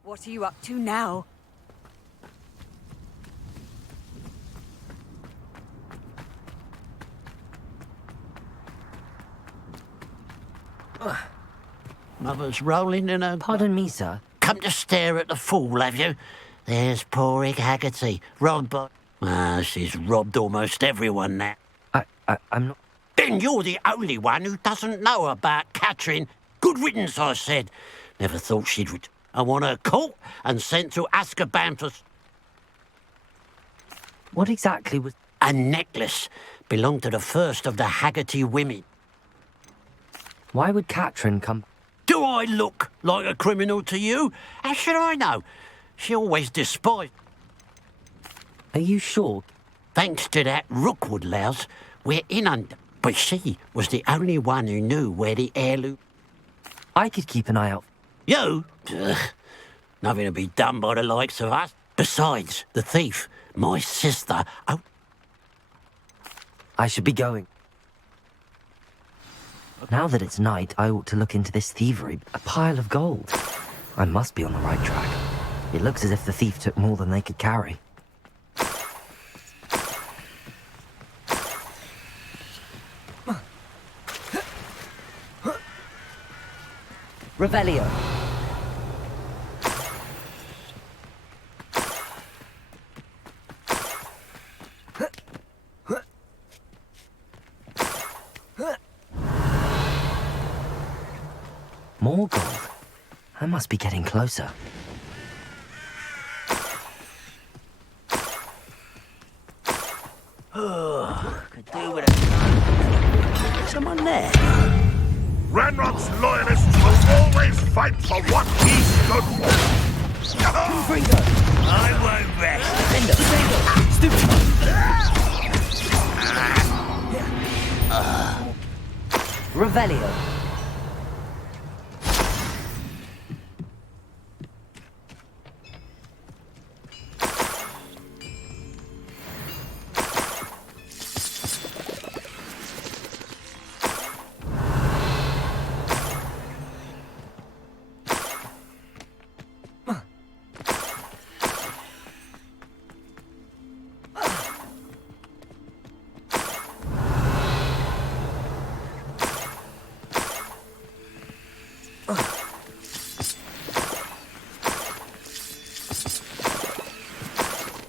What are you up to now? Mother's rolling in her... Pardon me, sir. Come to stare at the fool, have you? There's poor Egg Haggerty, robbed by... she's robbed almost everyone now. I'm not... Then you're the only one who doesn't know about Catherine. Good riddance, I said. Never thought she'd... I want her caught and sent to Azkaban for... What exactly was... A necklace. Belonged to the first of the Haggerty women. Why would Catherine come... Do I look like a criminal to you? How should I know? She always despised... Are you sure? Thanks to that Rookwood louse, we're in under... But she was the only one who knew where the heirloom... I could keep an eye out. You? Ugh. Nothing to be done by the likes of us. Besides, the thief, my sister... Oh. I should be going. Now that it's night, I ought to look into this thievery. A pile of gold. I must be on the right track. It looks as if the thief took more than they could carry. Revelio. More gold. I must be getting closer. Could do with a... Someone there. Ranrock's loyalists will always fight for what he stood for. I won't rest. Revelio.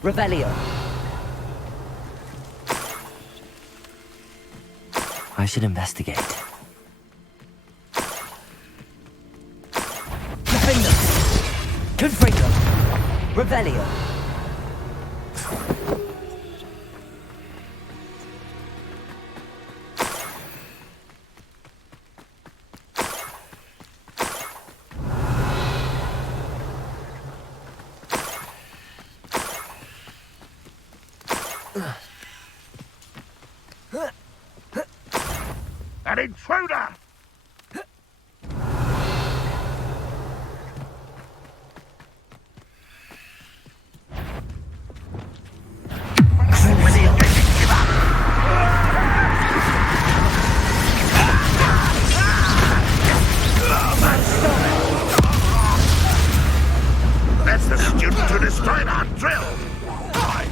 Revelio. I should investigate. Confringo. Confringo. Revelio. An intruder! That's the student who destroyed our drill!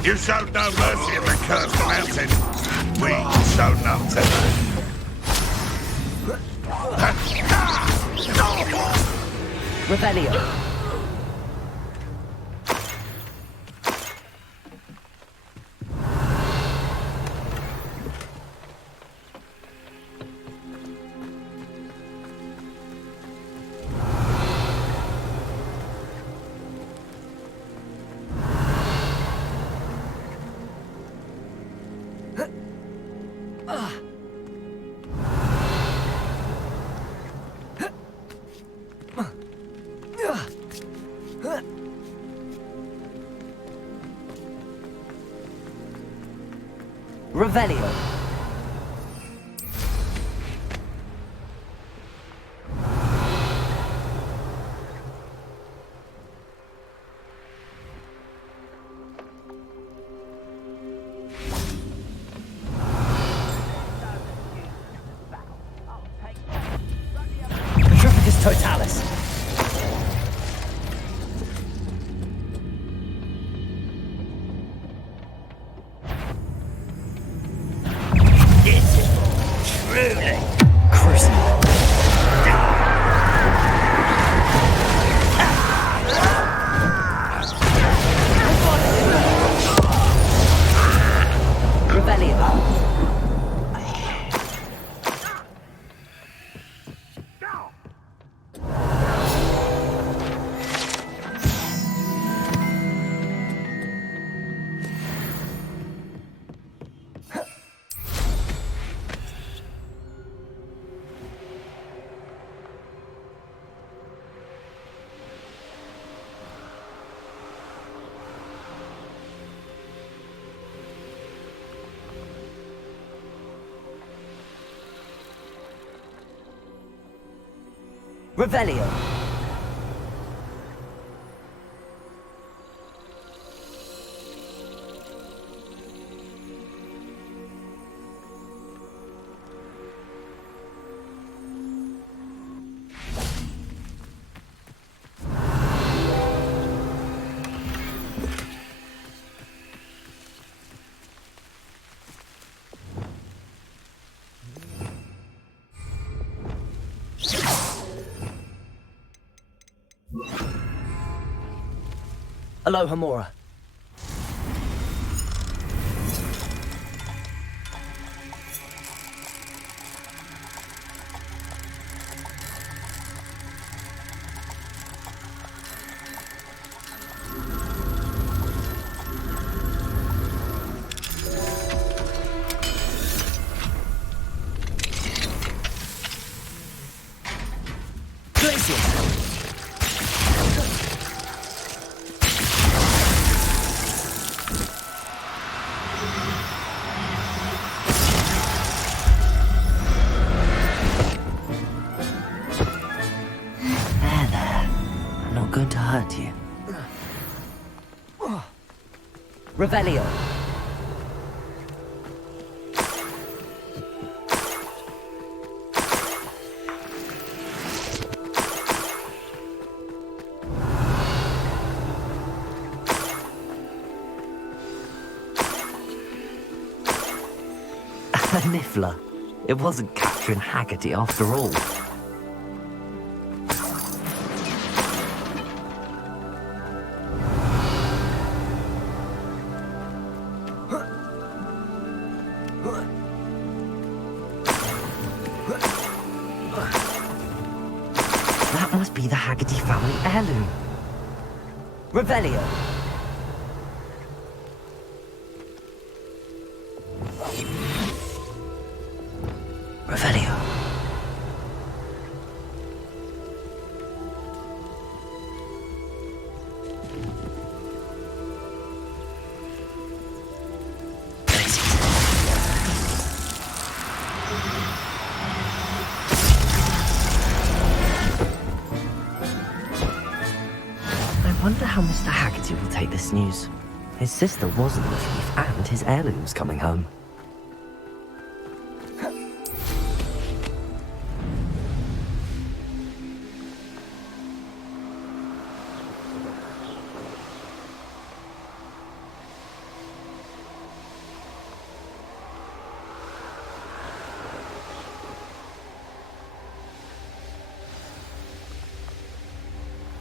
You showed no mercy in the cursed mountain. We show none today. Revelio. Revelio. Petrificus Totalis. Revelio. Aloha Mora. Revelio. A niffler. It wasn't Catherine Haggerty after all. That must be the Haggerty family heirloom. Revelio. Revelio. I wonder how Mr. Haggerty will take this news. His sister wasn't the thief, and his heirloom's coming home.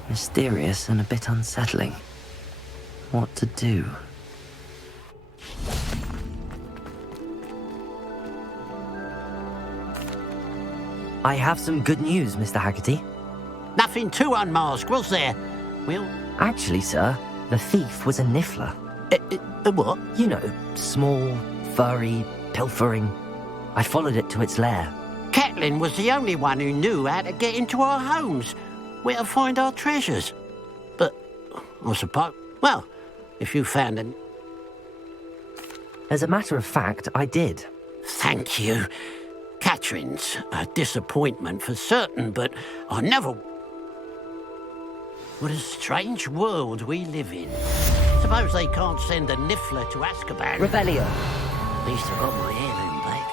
Mysterious and a bit unsettling. What to do? I have some good news, Mr. Haggerty. Nothing too unmasked, was there? Well... Actually, sir, the thief was a niffler. A what? You know, small, furry, pilfering. I followed it to its lair. Catelyn was the only one who knew how to get into our homes, where to find our treasures. But, I suppose... Well, if you found them... As a matter of fact, I did. Thank you. Catherine's a disappointment for certain, but I never... What a strange world we live in. Suppose they can't send a niffler to Azkaban. Revelio. At least I got my heirloom back.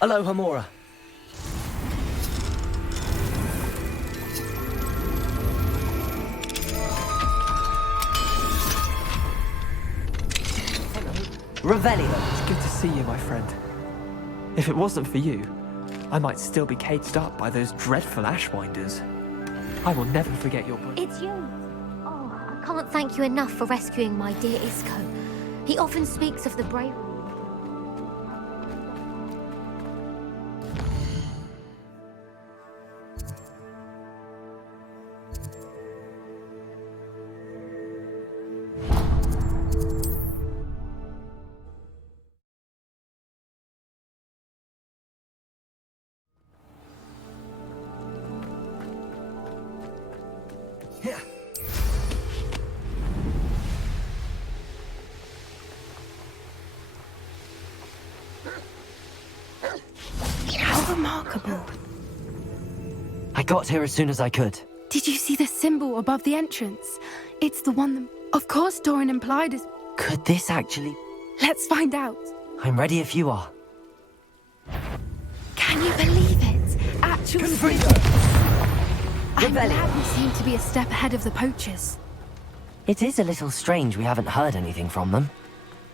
Aloha, Mora. Revelio. It's good to see you, my friend. If it wasn't for you, I might still be caged up by those dreadful Ashwinders. I will never forget your... It's you. Oh, I can't thank you enough for rescuing my dear Isco. He often speaks of the bravery. How remarkable. I got here as soon as I could. Did you see the symbol above the entrance? It's the one that, of course, Doran implied is... Could this actually... Let's find out. I'm ready if you are. Can you believe it? Actual... I'm glad we seem to be a step ahead of the poachers. It is a little strange we haven't heard anything from them.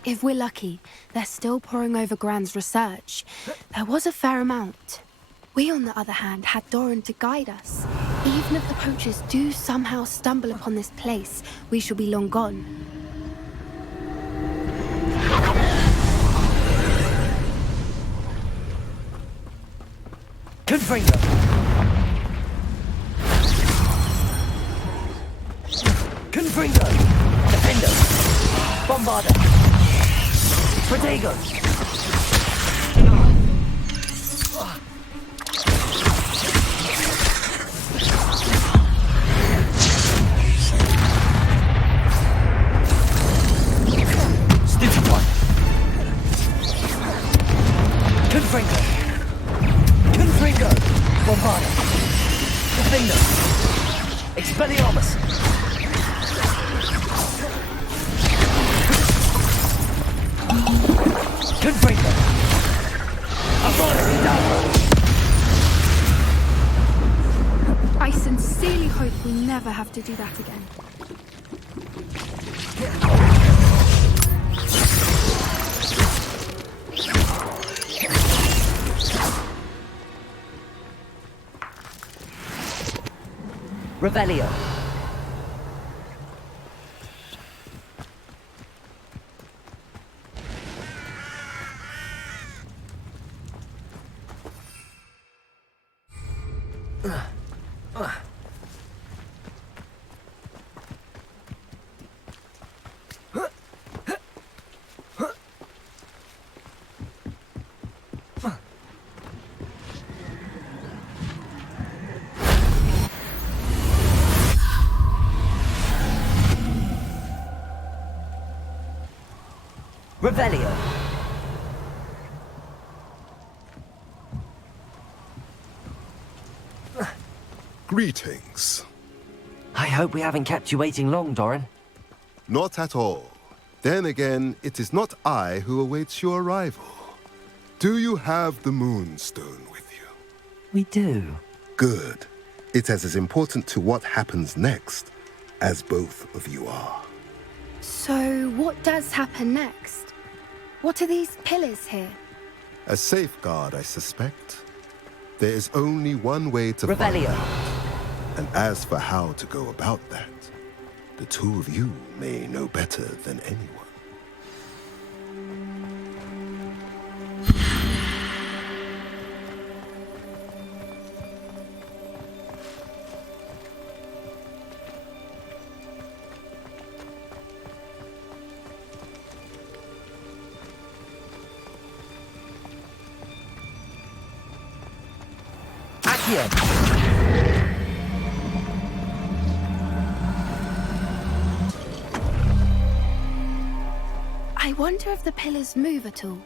If we're lucky, they're still poring over Gran's research. There was a fair amount. We, on the other hand, had Doran to guide us. Even if the poachers do somehow stumble upon this place, we shall be long gone. Confringo! Confringo! Defendo! Bombarda! Protego! Stupefy! Confringo! Confringo! Bombarda! Defendo! Expelliarmus! Confringo! I sincerely hope we never have to do that again. Revelio. Revelio. Greetings. I hope we haven't kept you waiting long, Doran. Not at all. Then again, it is not I who awaits your arrival. Do you have the Moonstone with you? We do. Good. It is as important to what happens next as both of you are. So, what does happen next? What are these pillars here? A safeguard, I suspect. There is only one way to Revelio. find out. And as for how to go about that, the two of you may know better than anyone. I wonder if the pillars move at all.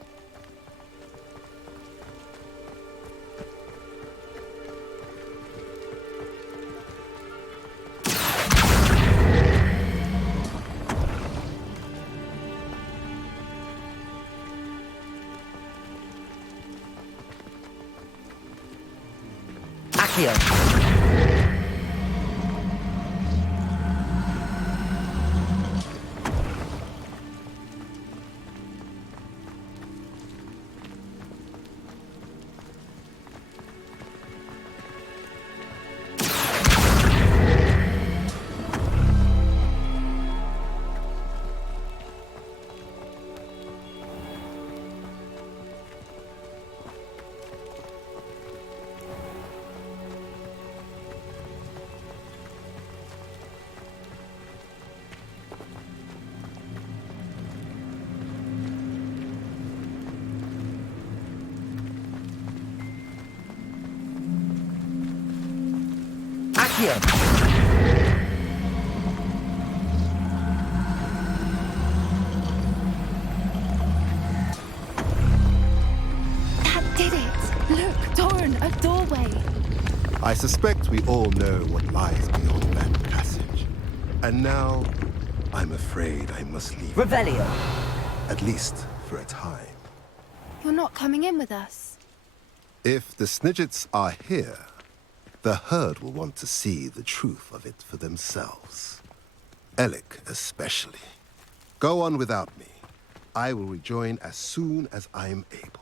That did it! Look, Doran, a doorway! I suspect we all know what lies beyond that passage. And now, I'm afraid I must leave. Revelio. At least for a time. You're not coming in with us. If the Snidgets are here, the herd will want to see the truth of it for themselves. Alec especially. Go on without me. I will rejoin as soon as I am able.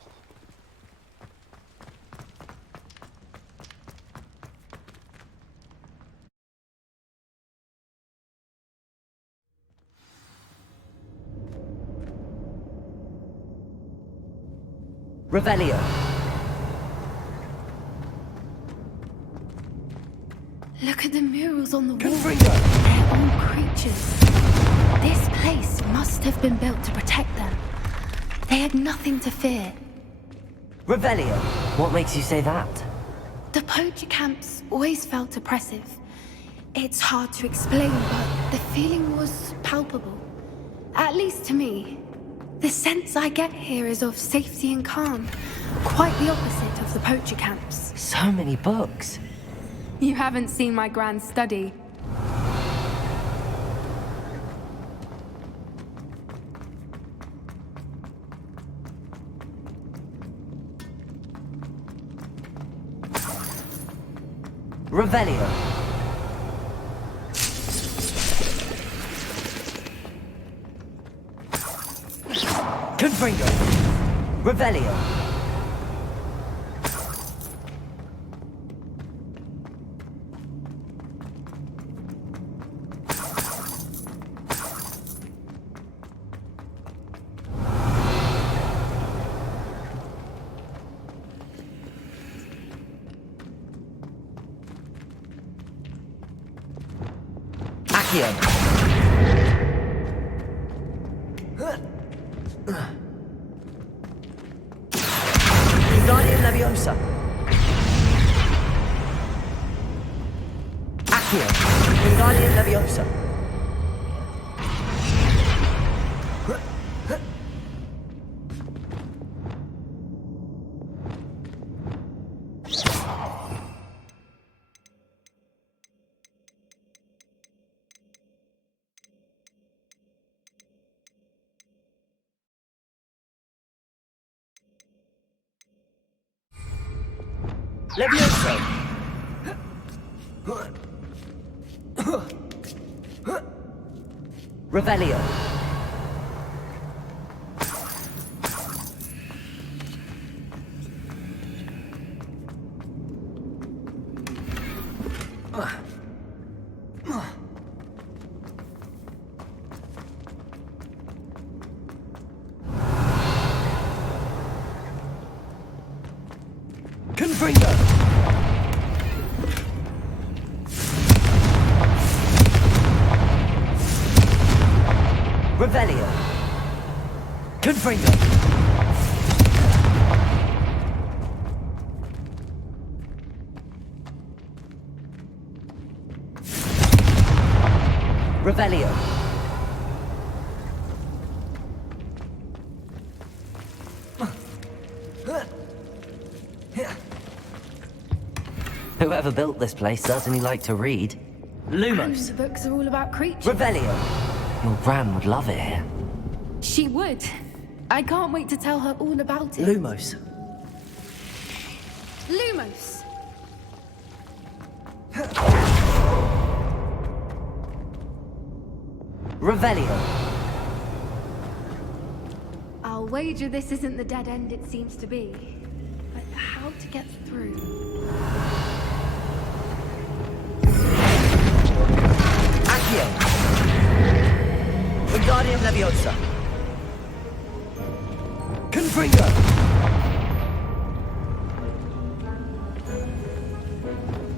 Revelio. Look at the murals on the wall. They're all creatures. This place must have been built to protect them. They had nothing to fear. Revelio. What makes you say that? The poacher camps always felt oppressive. It's hard to explain, but the feeling was palpable. At least to me. The sense I get here is of safety and calm. Quite the opposite of the poacher camps. So many books. You haven't seen my grand study. Revelio. Confringo. Revelio. Wingardium Leviosa. Accio. Wingardium Leviosa. Leviosa. Revelio. Confringo. Revelio. Confringo. Revelio. Whoever built this place certainly liked to read. Lumos. The books are all about creatures. Revelio. Your Gran would love it here. She would. I can't wait to tell her all about it. Lumos. Lumos! Revelio. I'll wager this isn't the dead end it seems to be. But how to get through? Accio. Wingardium Leviosa. Confringo.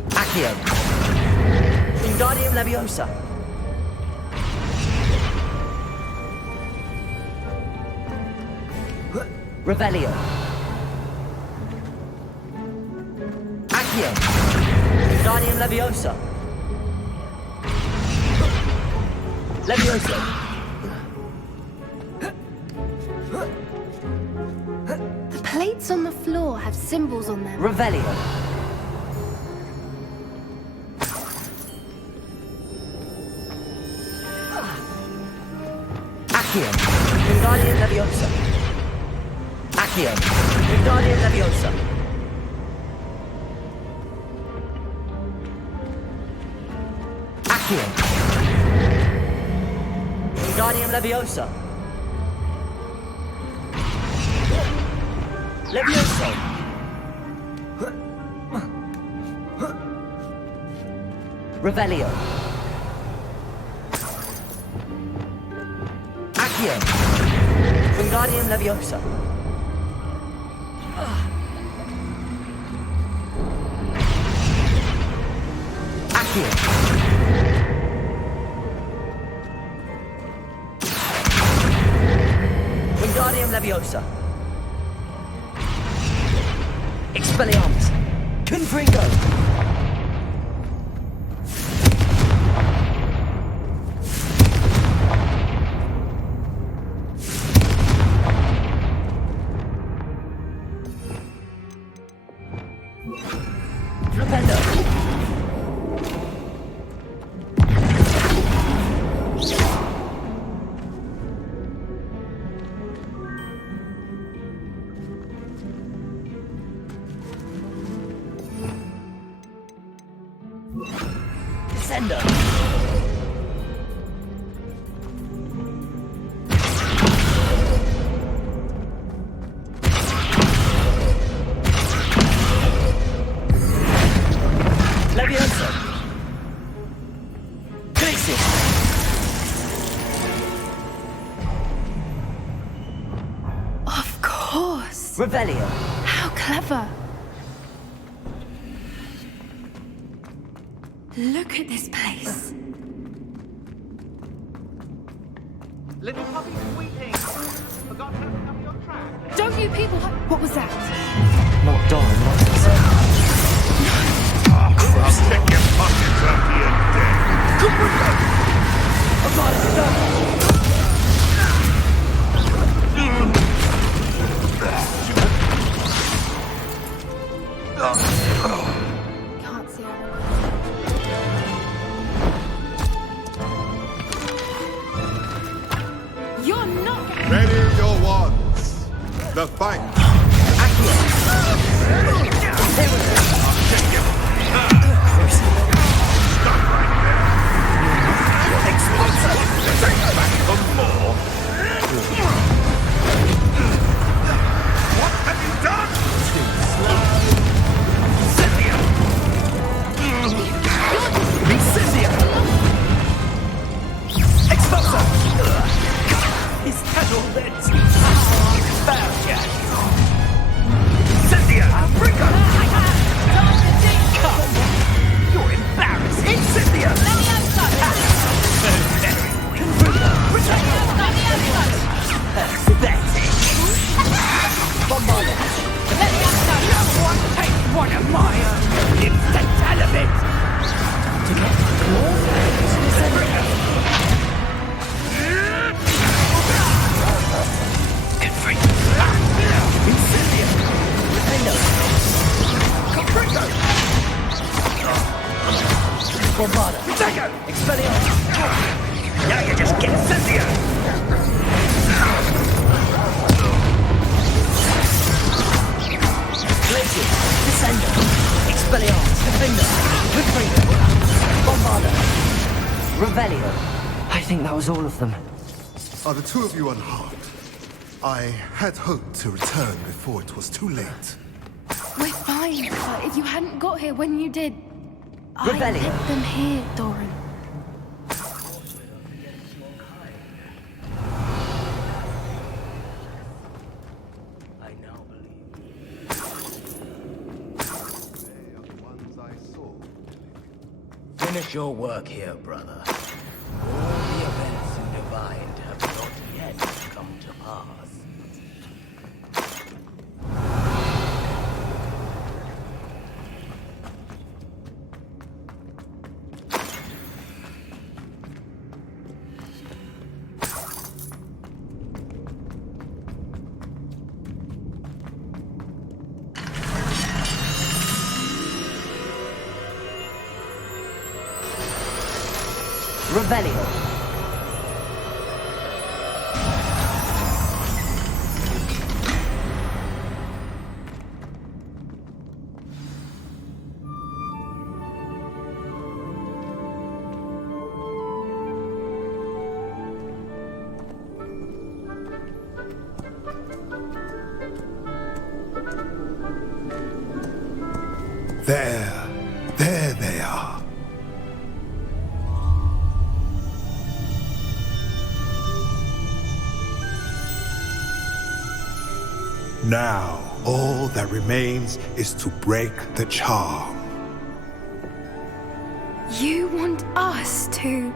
Accio. Wingardium Leviosa. Revelio. Accio. Wingardium Leviosa. Leviosa. The plates on the floor have symbols on them. Revelio. Accio. Wingardium Leviosa. Accio. Wingardium Leviosa. Accio. Wingardium Leviosa. Leviosa. Revelio. Accio. Wingardium Leviosa. Accio. Wingardium Leviosa. Expelliarmus. Confringo. Flipendo. Descendo! Levioso! Glacius! Of course. Revelio! How clever. Look at this place. Little puppy squeaking. Forgot to open up your track. Don't you people... What was that? Not Doran, was it? I'll check your pockets after you're Can't see everyone. You're not... Ready your wands. The fight. What have you done? Incendio! Expulso! Is that all there is? Found ya! Incendio! Africa! You're embarrassed! Incendio! Pathetic! Bombarda! Take one of my own! Instant element! Bombarda! Expelliarmus! Now you just get Incendio! Glacius! Descendo! Expelliarmus! Defender! Confringo! Bombarda! Revelio! I think that was all of them. Are the two of you unharmed? I had hoped to return before it was too late. We're fine, but if you hadn't got here when you did... I Revelio. left them here, Doran. Finish your work here, brother. All the events you divined have not yet come to pass. Revelio! There they are. Now, all that remains is to break the charm. You want us to...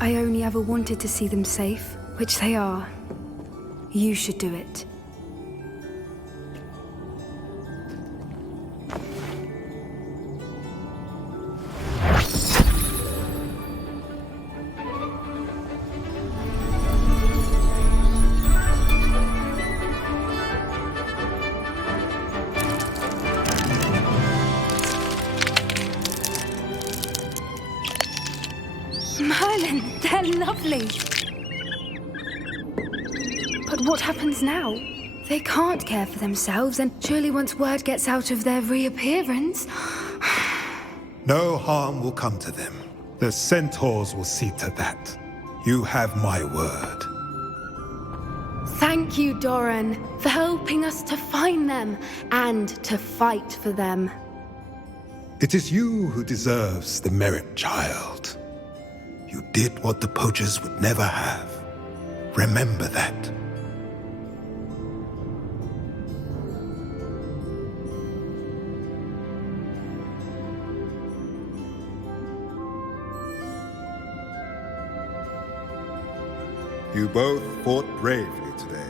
I only ever wanted to see them safe, which they are. You should do it. Merlin, they're lovely. But what happens now? They can't care for themselves, and surely once word gets out of their reappearance... No harm will come to them. The centaurs will see to that. You have my word. Thank you, Doran, for helping us to find them and to fight for them. It is you who deserves the merit, child. You did what the poachers would never have. Remember that. You both fought bravely today.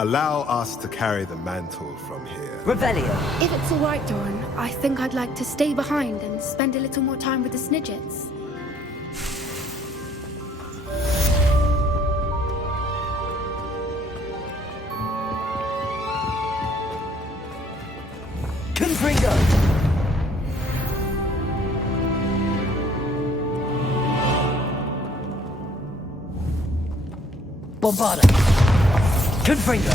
Allow us to carry the mantle from here. Revelio. If it's all right, Doran, I think I'd like to stay behind and spend a little more time with the Snidgets. Confringo! Bombarda! Confringo!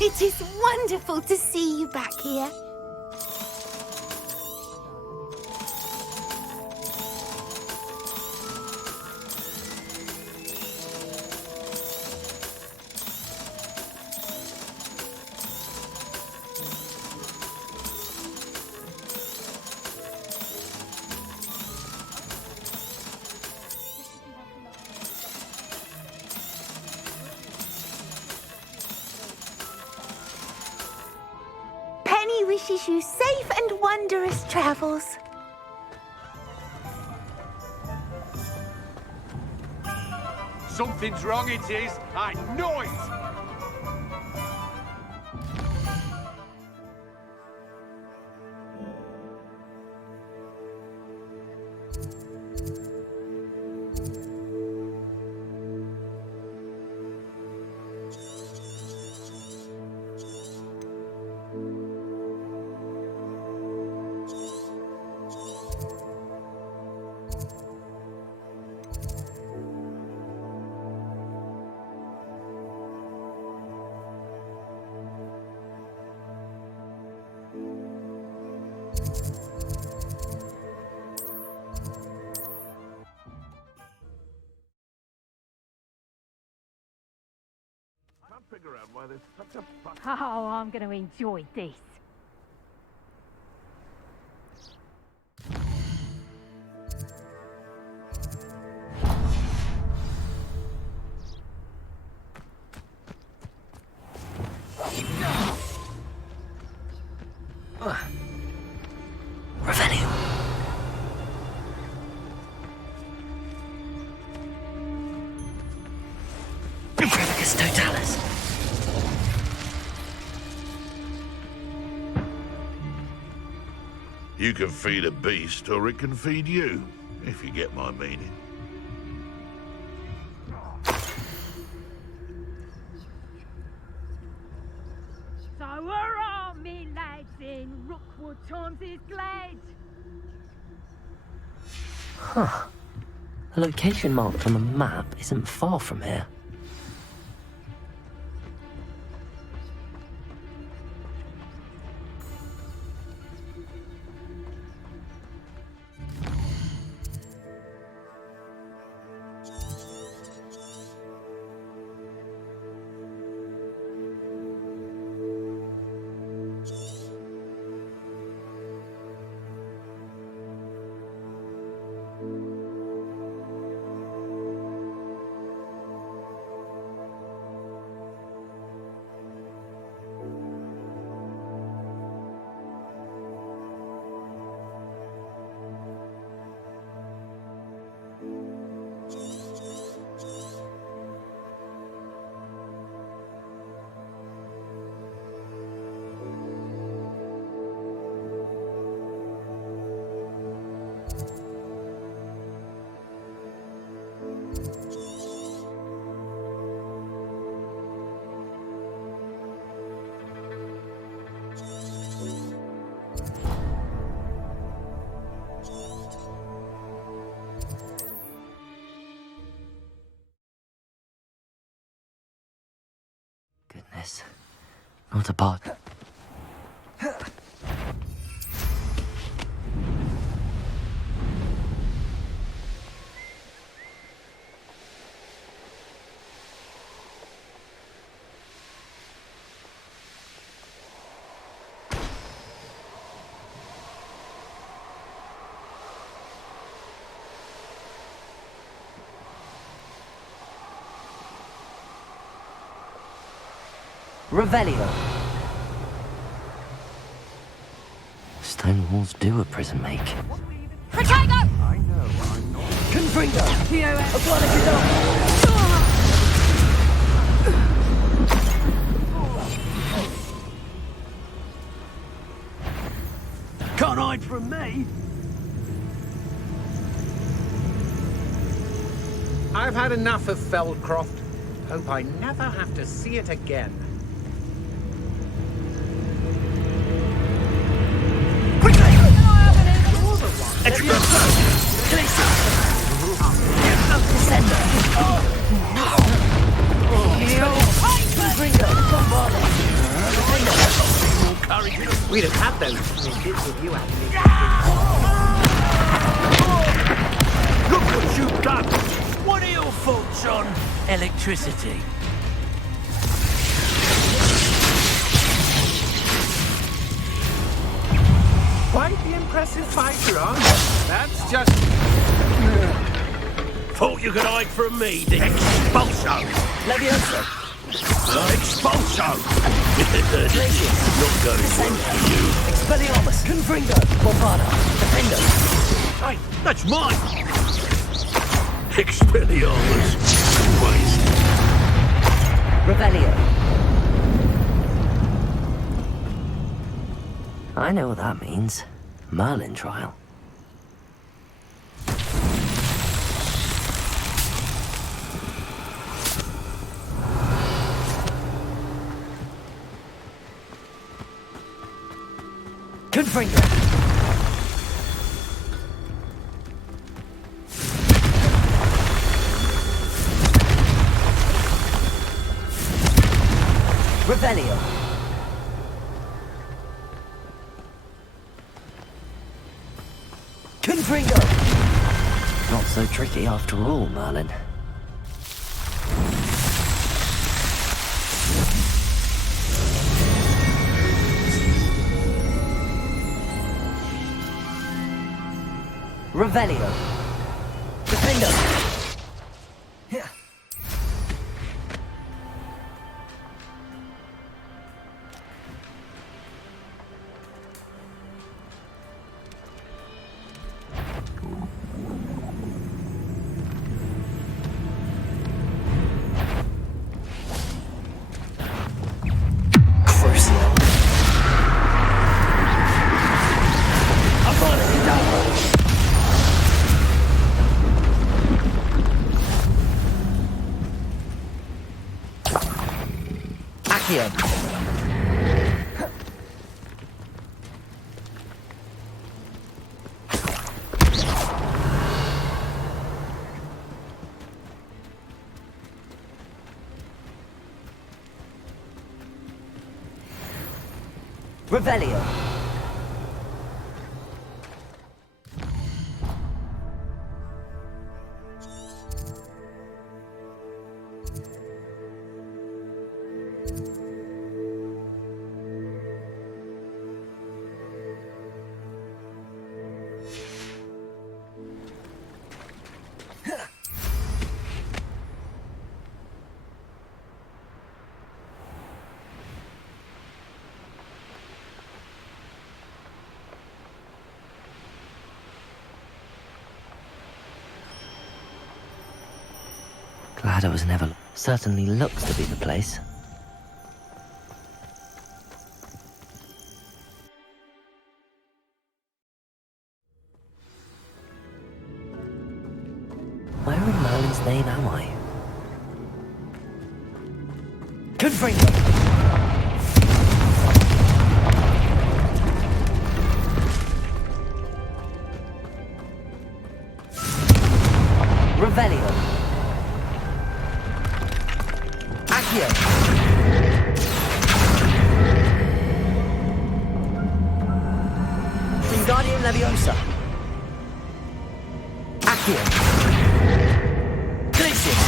It is wonderful to see you back here. Wishes you safe and wondrous travels. Something's wrong, it is. I know it! Figure out why there's such a fuss. Oh, I'm going to enjoy this. Revelio. Imprevicus totalis. You can feed a beast, or it can feed you, if you get my meaning. So where are me lads in Rookwood Tom's glade? Huh. The location marked on the map isn't far from here. Goodness. Not a bot. Revelio. Stone walls do a prison make. Protego! I know, I'm not. Confringo! Can't hide from me. I've had enough of Feldcroft. Hope I never have to see it again. We'd have had those kids if you hadn't. Look what you've done! What are your thoughts on electricity? Quite the impressive fighter, aren't you? That's just... Thought you could hide from me, the Expulso! Levioso! Expulso! Not going well for you. Expelliarmus! Confringo! Bombada! Defendo! Hey, that's mine! Expelliarmus! Waste. Revelio. I know what that means. Merlin trial. Confringo. Revelio. Confringo. Not so tricky after all, Merlin. Revelio. Defendo. Yeah. Accio. Revelio. Glad I was never... Certainly looks to be the place. Where in Merlin's name am I? Confringo! Revelio. Accio. Wingardium Leviosa. Accio. Glacius.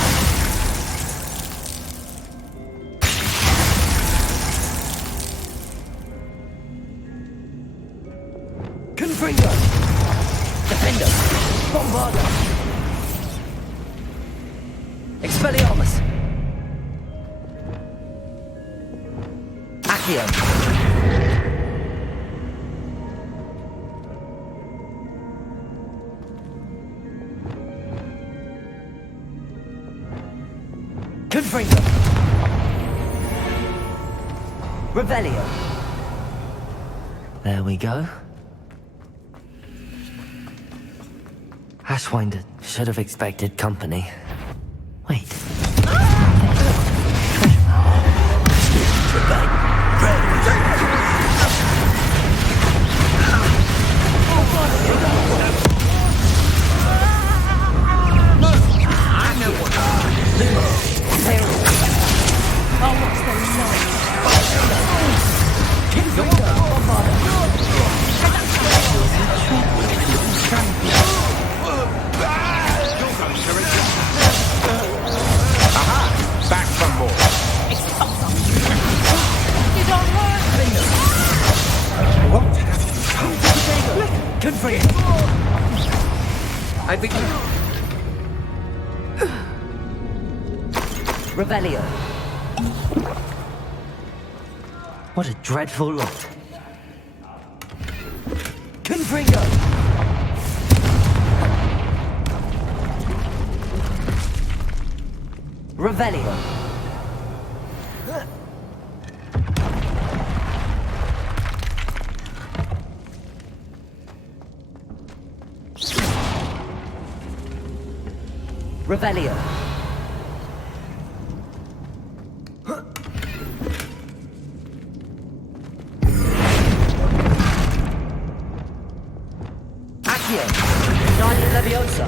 Confringo. Defendo. Bombardo. Expelliarmus. Accio. Confringo. Revelio. There we go. Ashwinder should have expected company. Wait. Back for more. You don't hurt. What? Good for you. I think... Revelio. What a dreadful lot. Confringo. Revelio. Revelio. Accio. Wingardium Leviosa.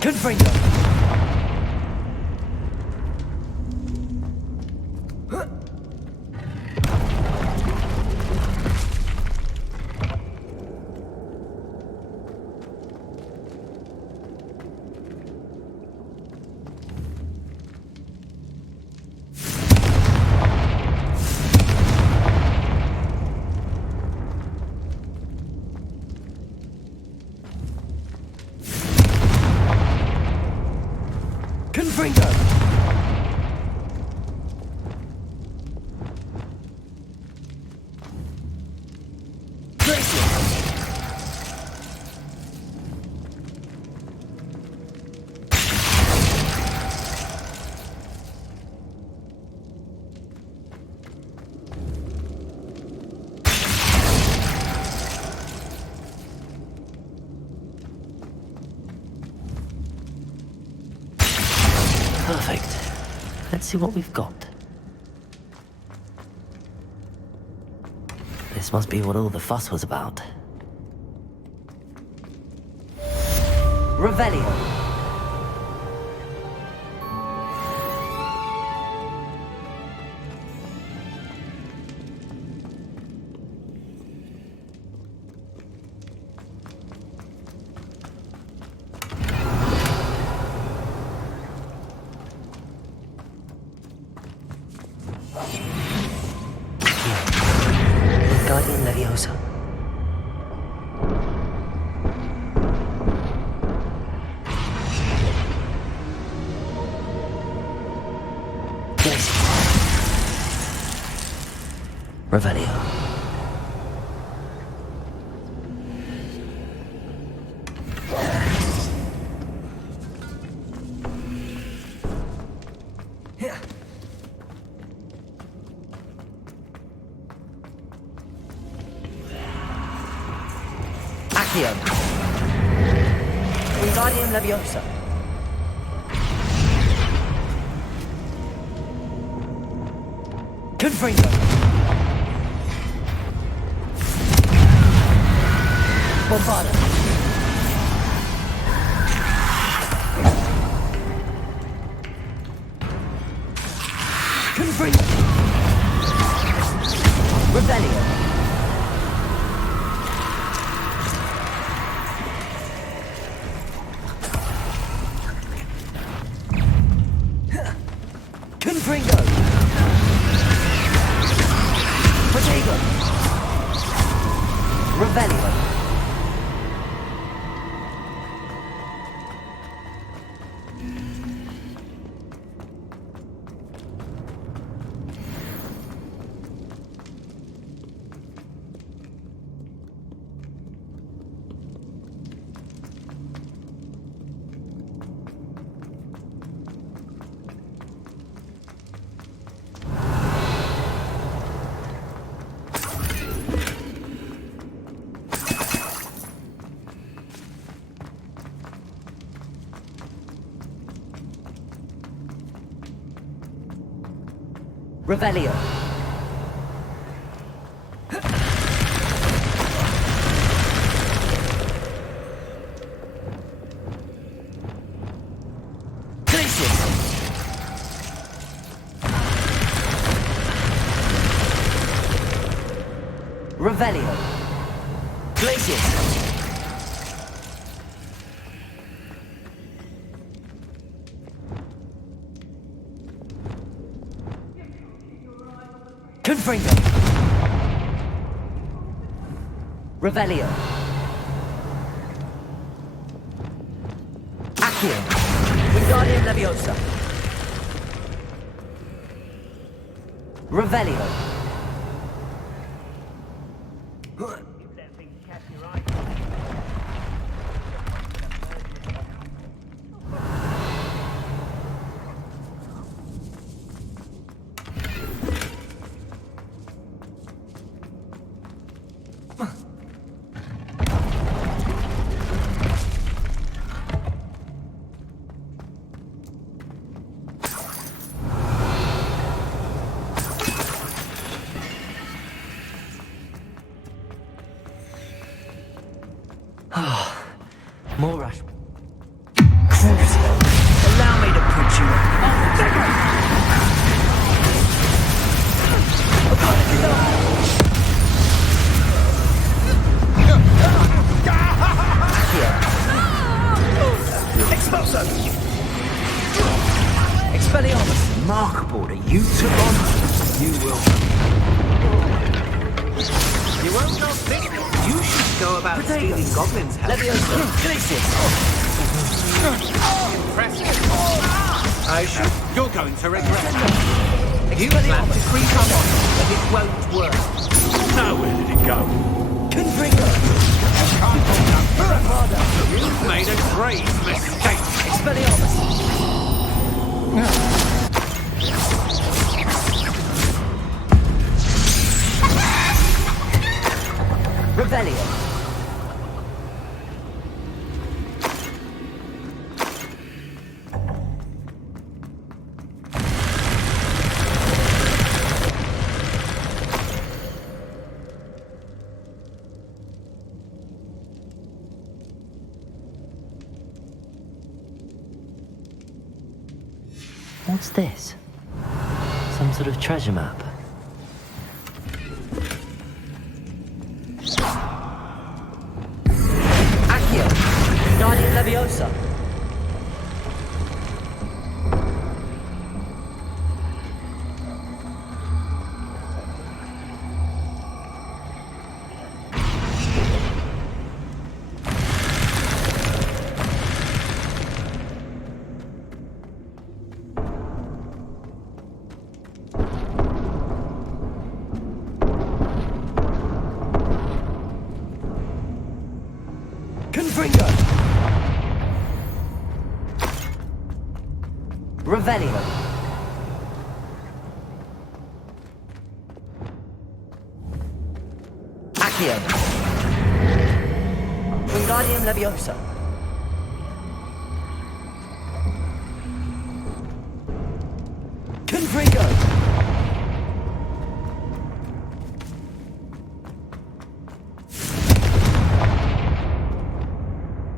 Confringo. Confringo. Let's see what we've got. This must be what all the fuss was about. Revelio. Guardian Leviosa. Revelio. Accio. Wingardium Leviosa. Confringo. Bombarda. Confringo. Revelio. Confringo. Protego. Revelio. Revelio. Glacius. Revelio. Glacius. Confringo. Revelio. Accio. Wingardium Leviosa. Revelio. More rush. Allow me to put you Expulso! Expelliarmus! Remarkable that you took on. You will. You won't go think. You should go about stealing goblins' help. Leviosa! Glacius! Impressive. I should. You're going to regret it. You plan to creep up on us, and it won't work. Now where did it go? Confringo! You've made a grave mistake. Expelliarmus! Revelio. What's this? Some sort of treasure map. Accio! Guardian Leviosa! Revelio. Accio. Wingardium Leviosa. Confringo.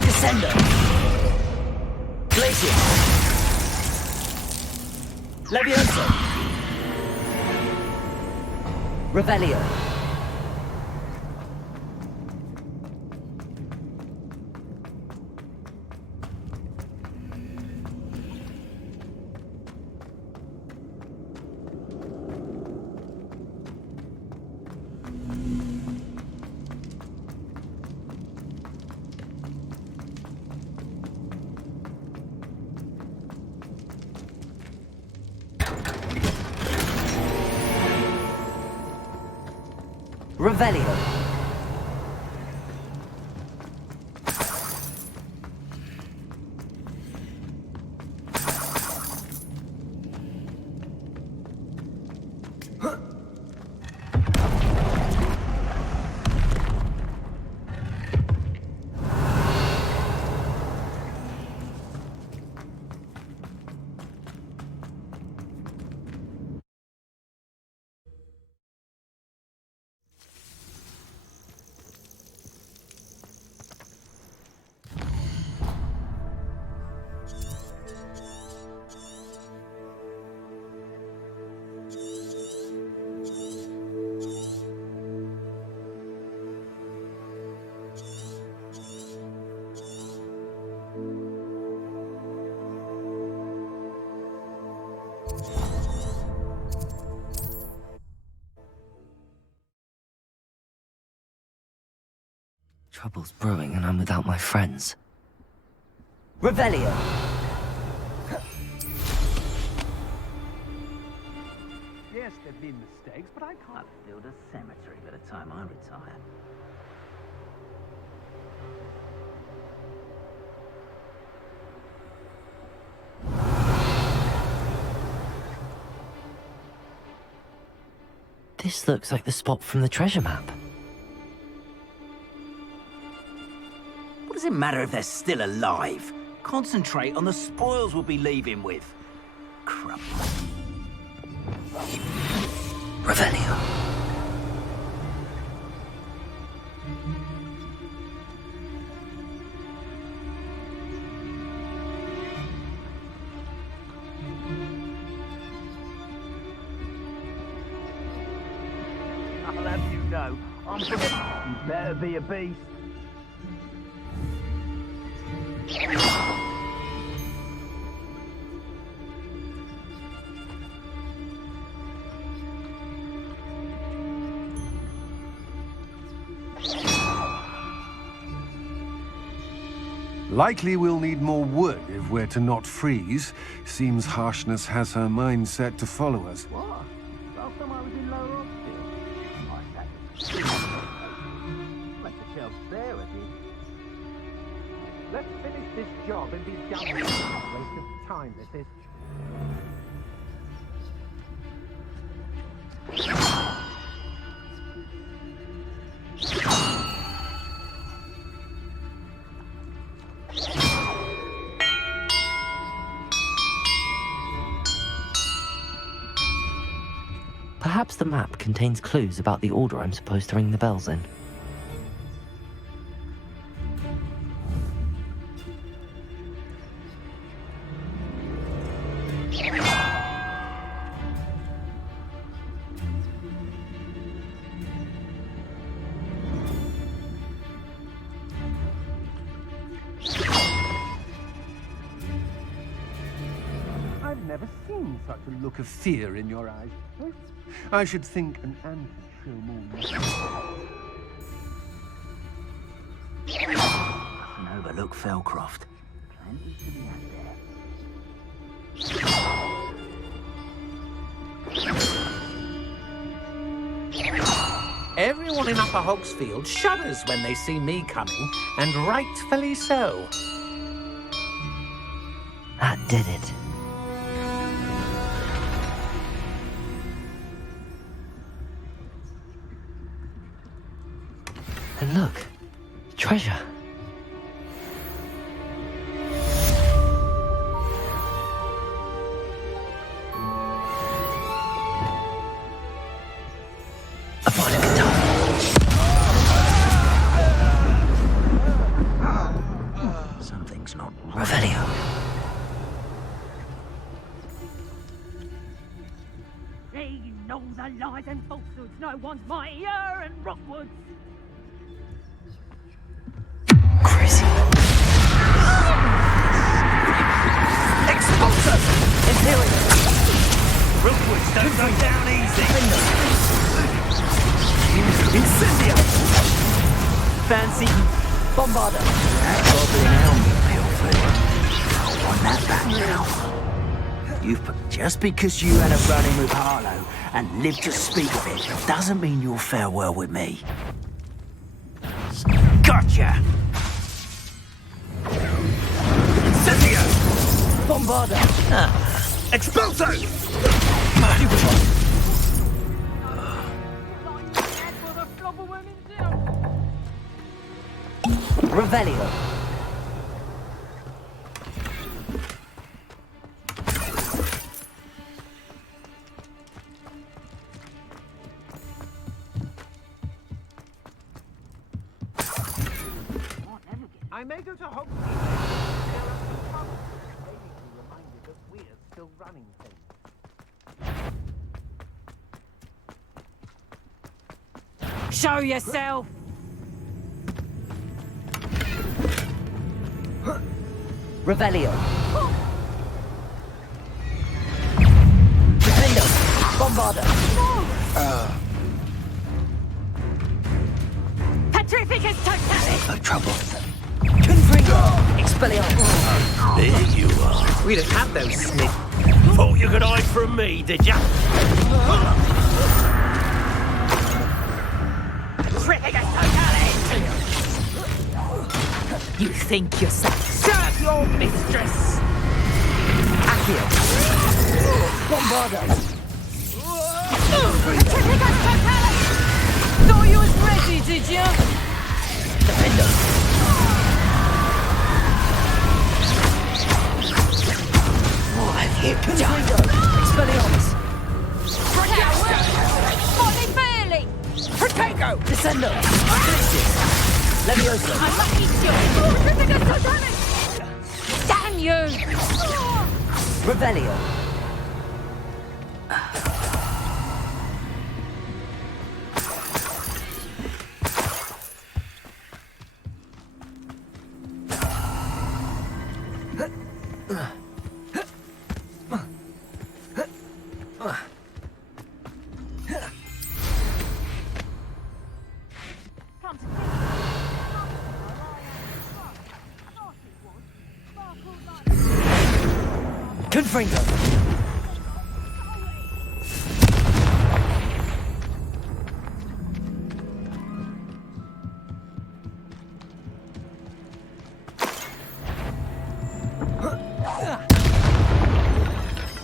Descendo. Glacier. Leviosa! Revelio! Revelio. Trouble's brewing and I'm without my friends. Revelio! Yes, there've been mistakes, but I can't build a cemetery by the time I retire. This looks like the spot from the treasure map. What does it matter if they're still alive? Concentrate on the spoils we'll be leaving with. Crap. Revelio. I'll have you know, I'm gonna... You better be a beast. Likely we'll need more wood if we're to not freeze. Seems Harshness has her mind set to follow us. What? Last time I was in Lower Oxfield, I sat left the shelves there, I did. Let's finish this job and be done with it. Waste of time, this is. Perhaps the map contains clues about the order I'm supposed to ring the bells in. never seen such a look of fear in your eyes. I should think an ant would show more. Mustn't overlook Felcroft. Plenty to be had there. Everyone in Upper Hogsfield shudders when they see me coming, and rightfully so. That did it. And look, treasure. A violin guitar. Something's not right. Revelio. They know the lies and falsehoods no one's mightier and Rockwoods. Expulsor! Imperial! Rookwoods don't go down easy! Incendio! Fancy Bombarder! That goblin helmet, Pilford. I want that back now. Just because you had a run-in with Harlow and lived to speak of it doesn't mean you'll fare well with me. Gotcha! Incendio! Bombarder! Expulso! Revelio. I may go to Hogsfield. Waiting to be reminded that we're still running things. Show yourself! Revelio. Defendo. Bombarder. Petrificus totalis! No trouble. Confringo. Expelliarmus. There you are. We'd have had those sniff. Thought you could hide from me, did ya? Petrificus totalis! You think yourself. Serve your mistress! Accio. Bombarder. Petrificus totalis! Thought you was ready, did you? Defendo. Confringo. Expelliarmus. Molly Fairley! Protego! Descendo. Levioso. Unlucky shot! Petrificus totalis! Damn you! Revelio. Confringo.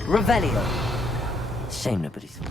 Revelio. Shame nobody saw.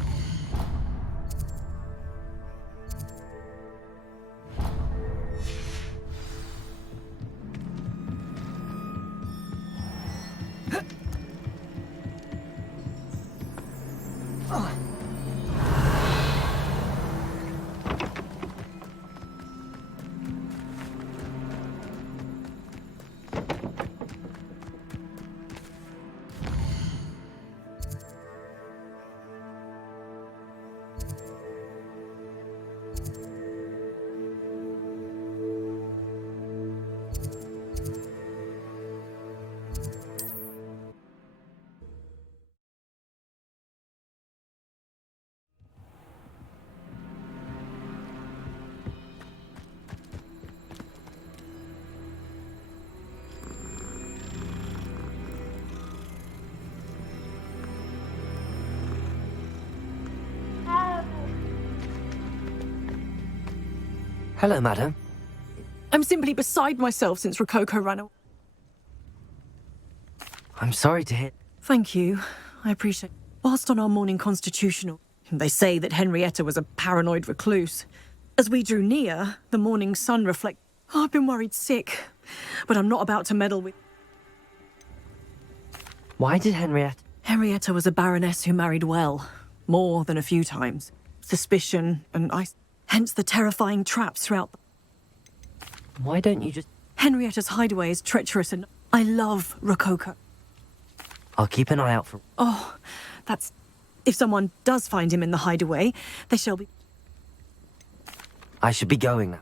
Hello, madam. I'm simply beside myself since Rococo ran away. I'm sorry to hear. Thank you. I appreciate it. Whilst on our morning constitutional, they say that Henrietta was a paranoid recluse. As we drew near, the morning sun reflected. Oh, I've been worried sick, but I'm not about to meddle with... Why did Henrietta... Henrietta was a baroness who married well, more than a few times. Suspicion and hence the terrifying traps throughout... Why don't you just... Henrietta's hideaway is treacherous and... I love Rococo. I'll keep an eye out for... Oh, that's... If someone does find him in the hideaway, they shall be... I should be going now.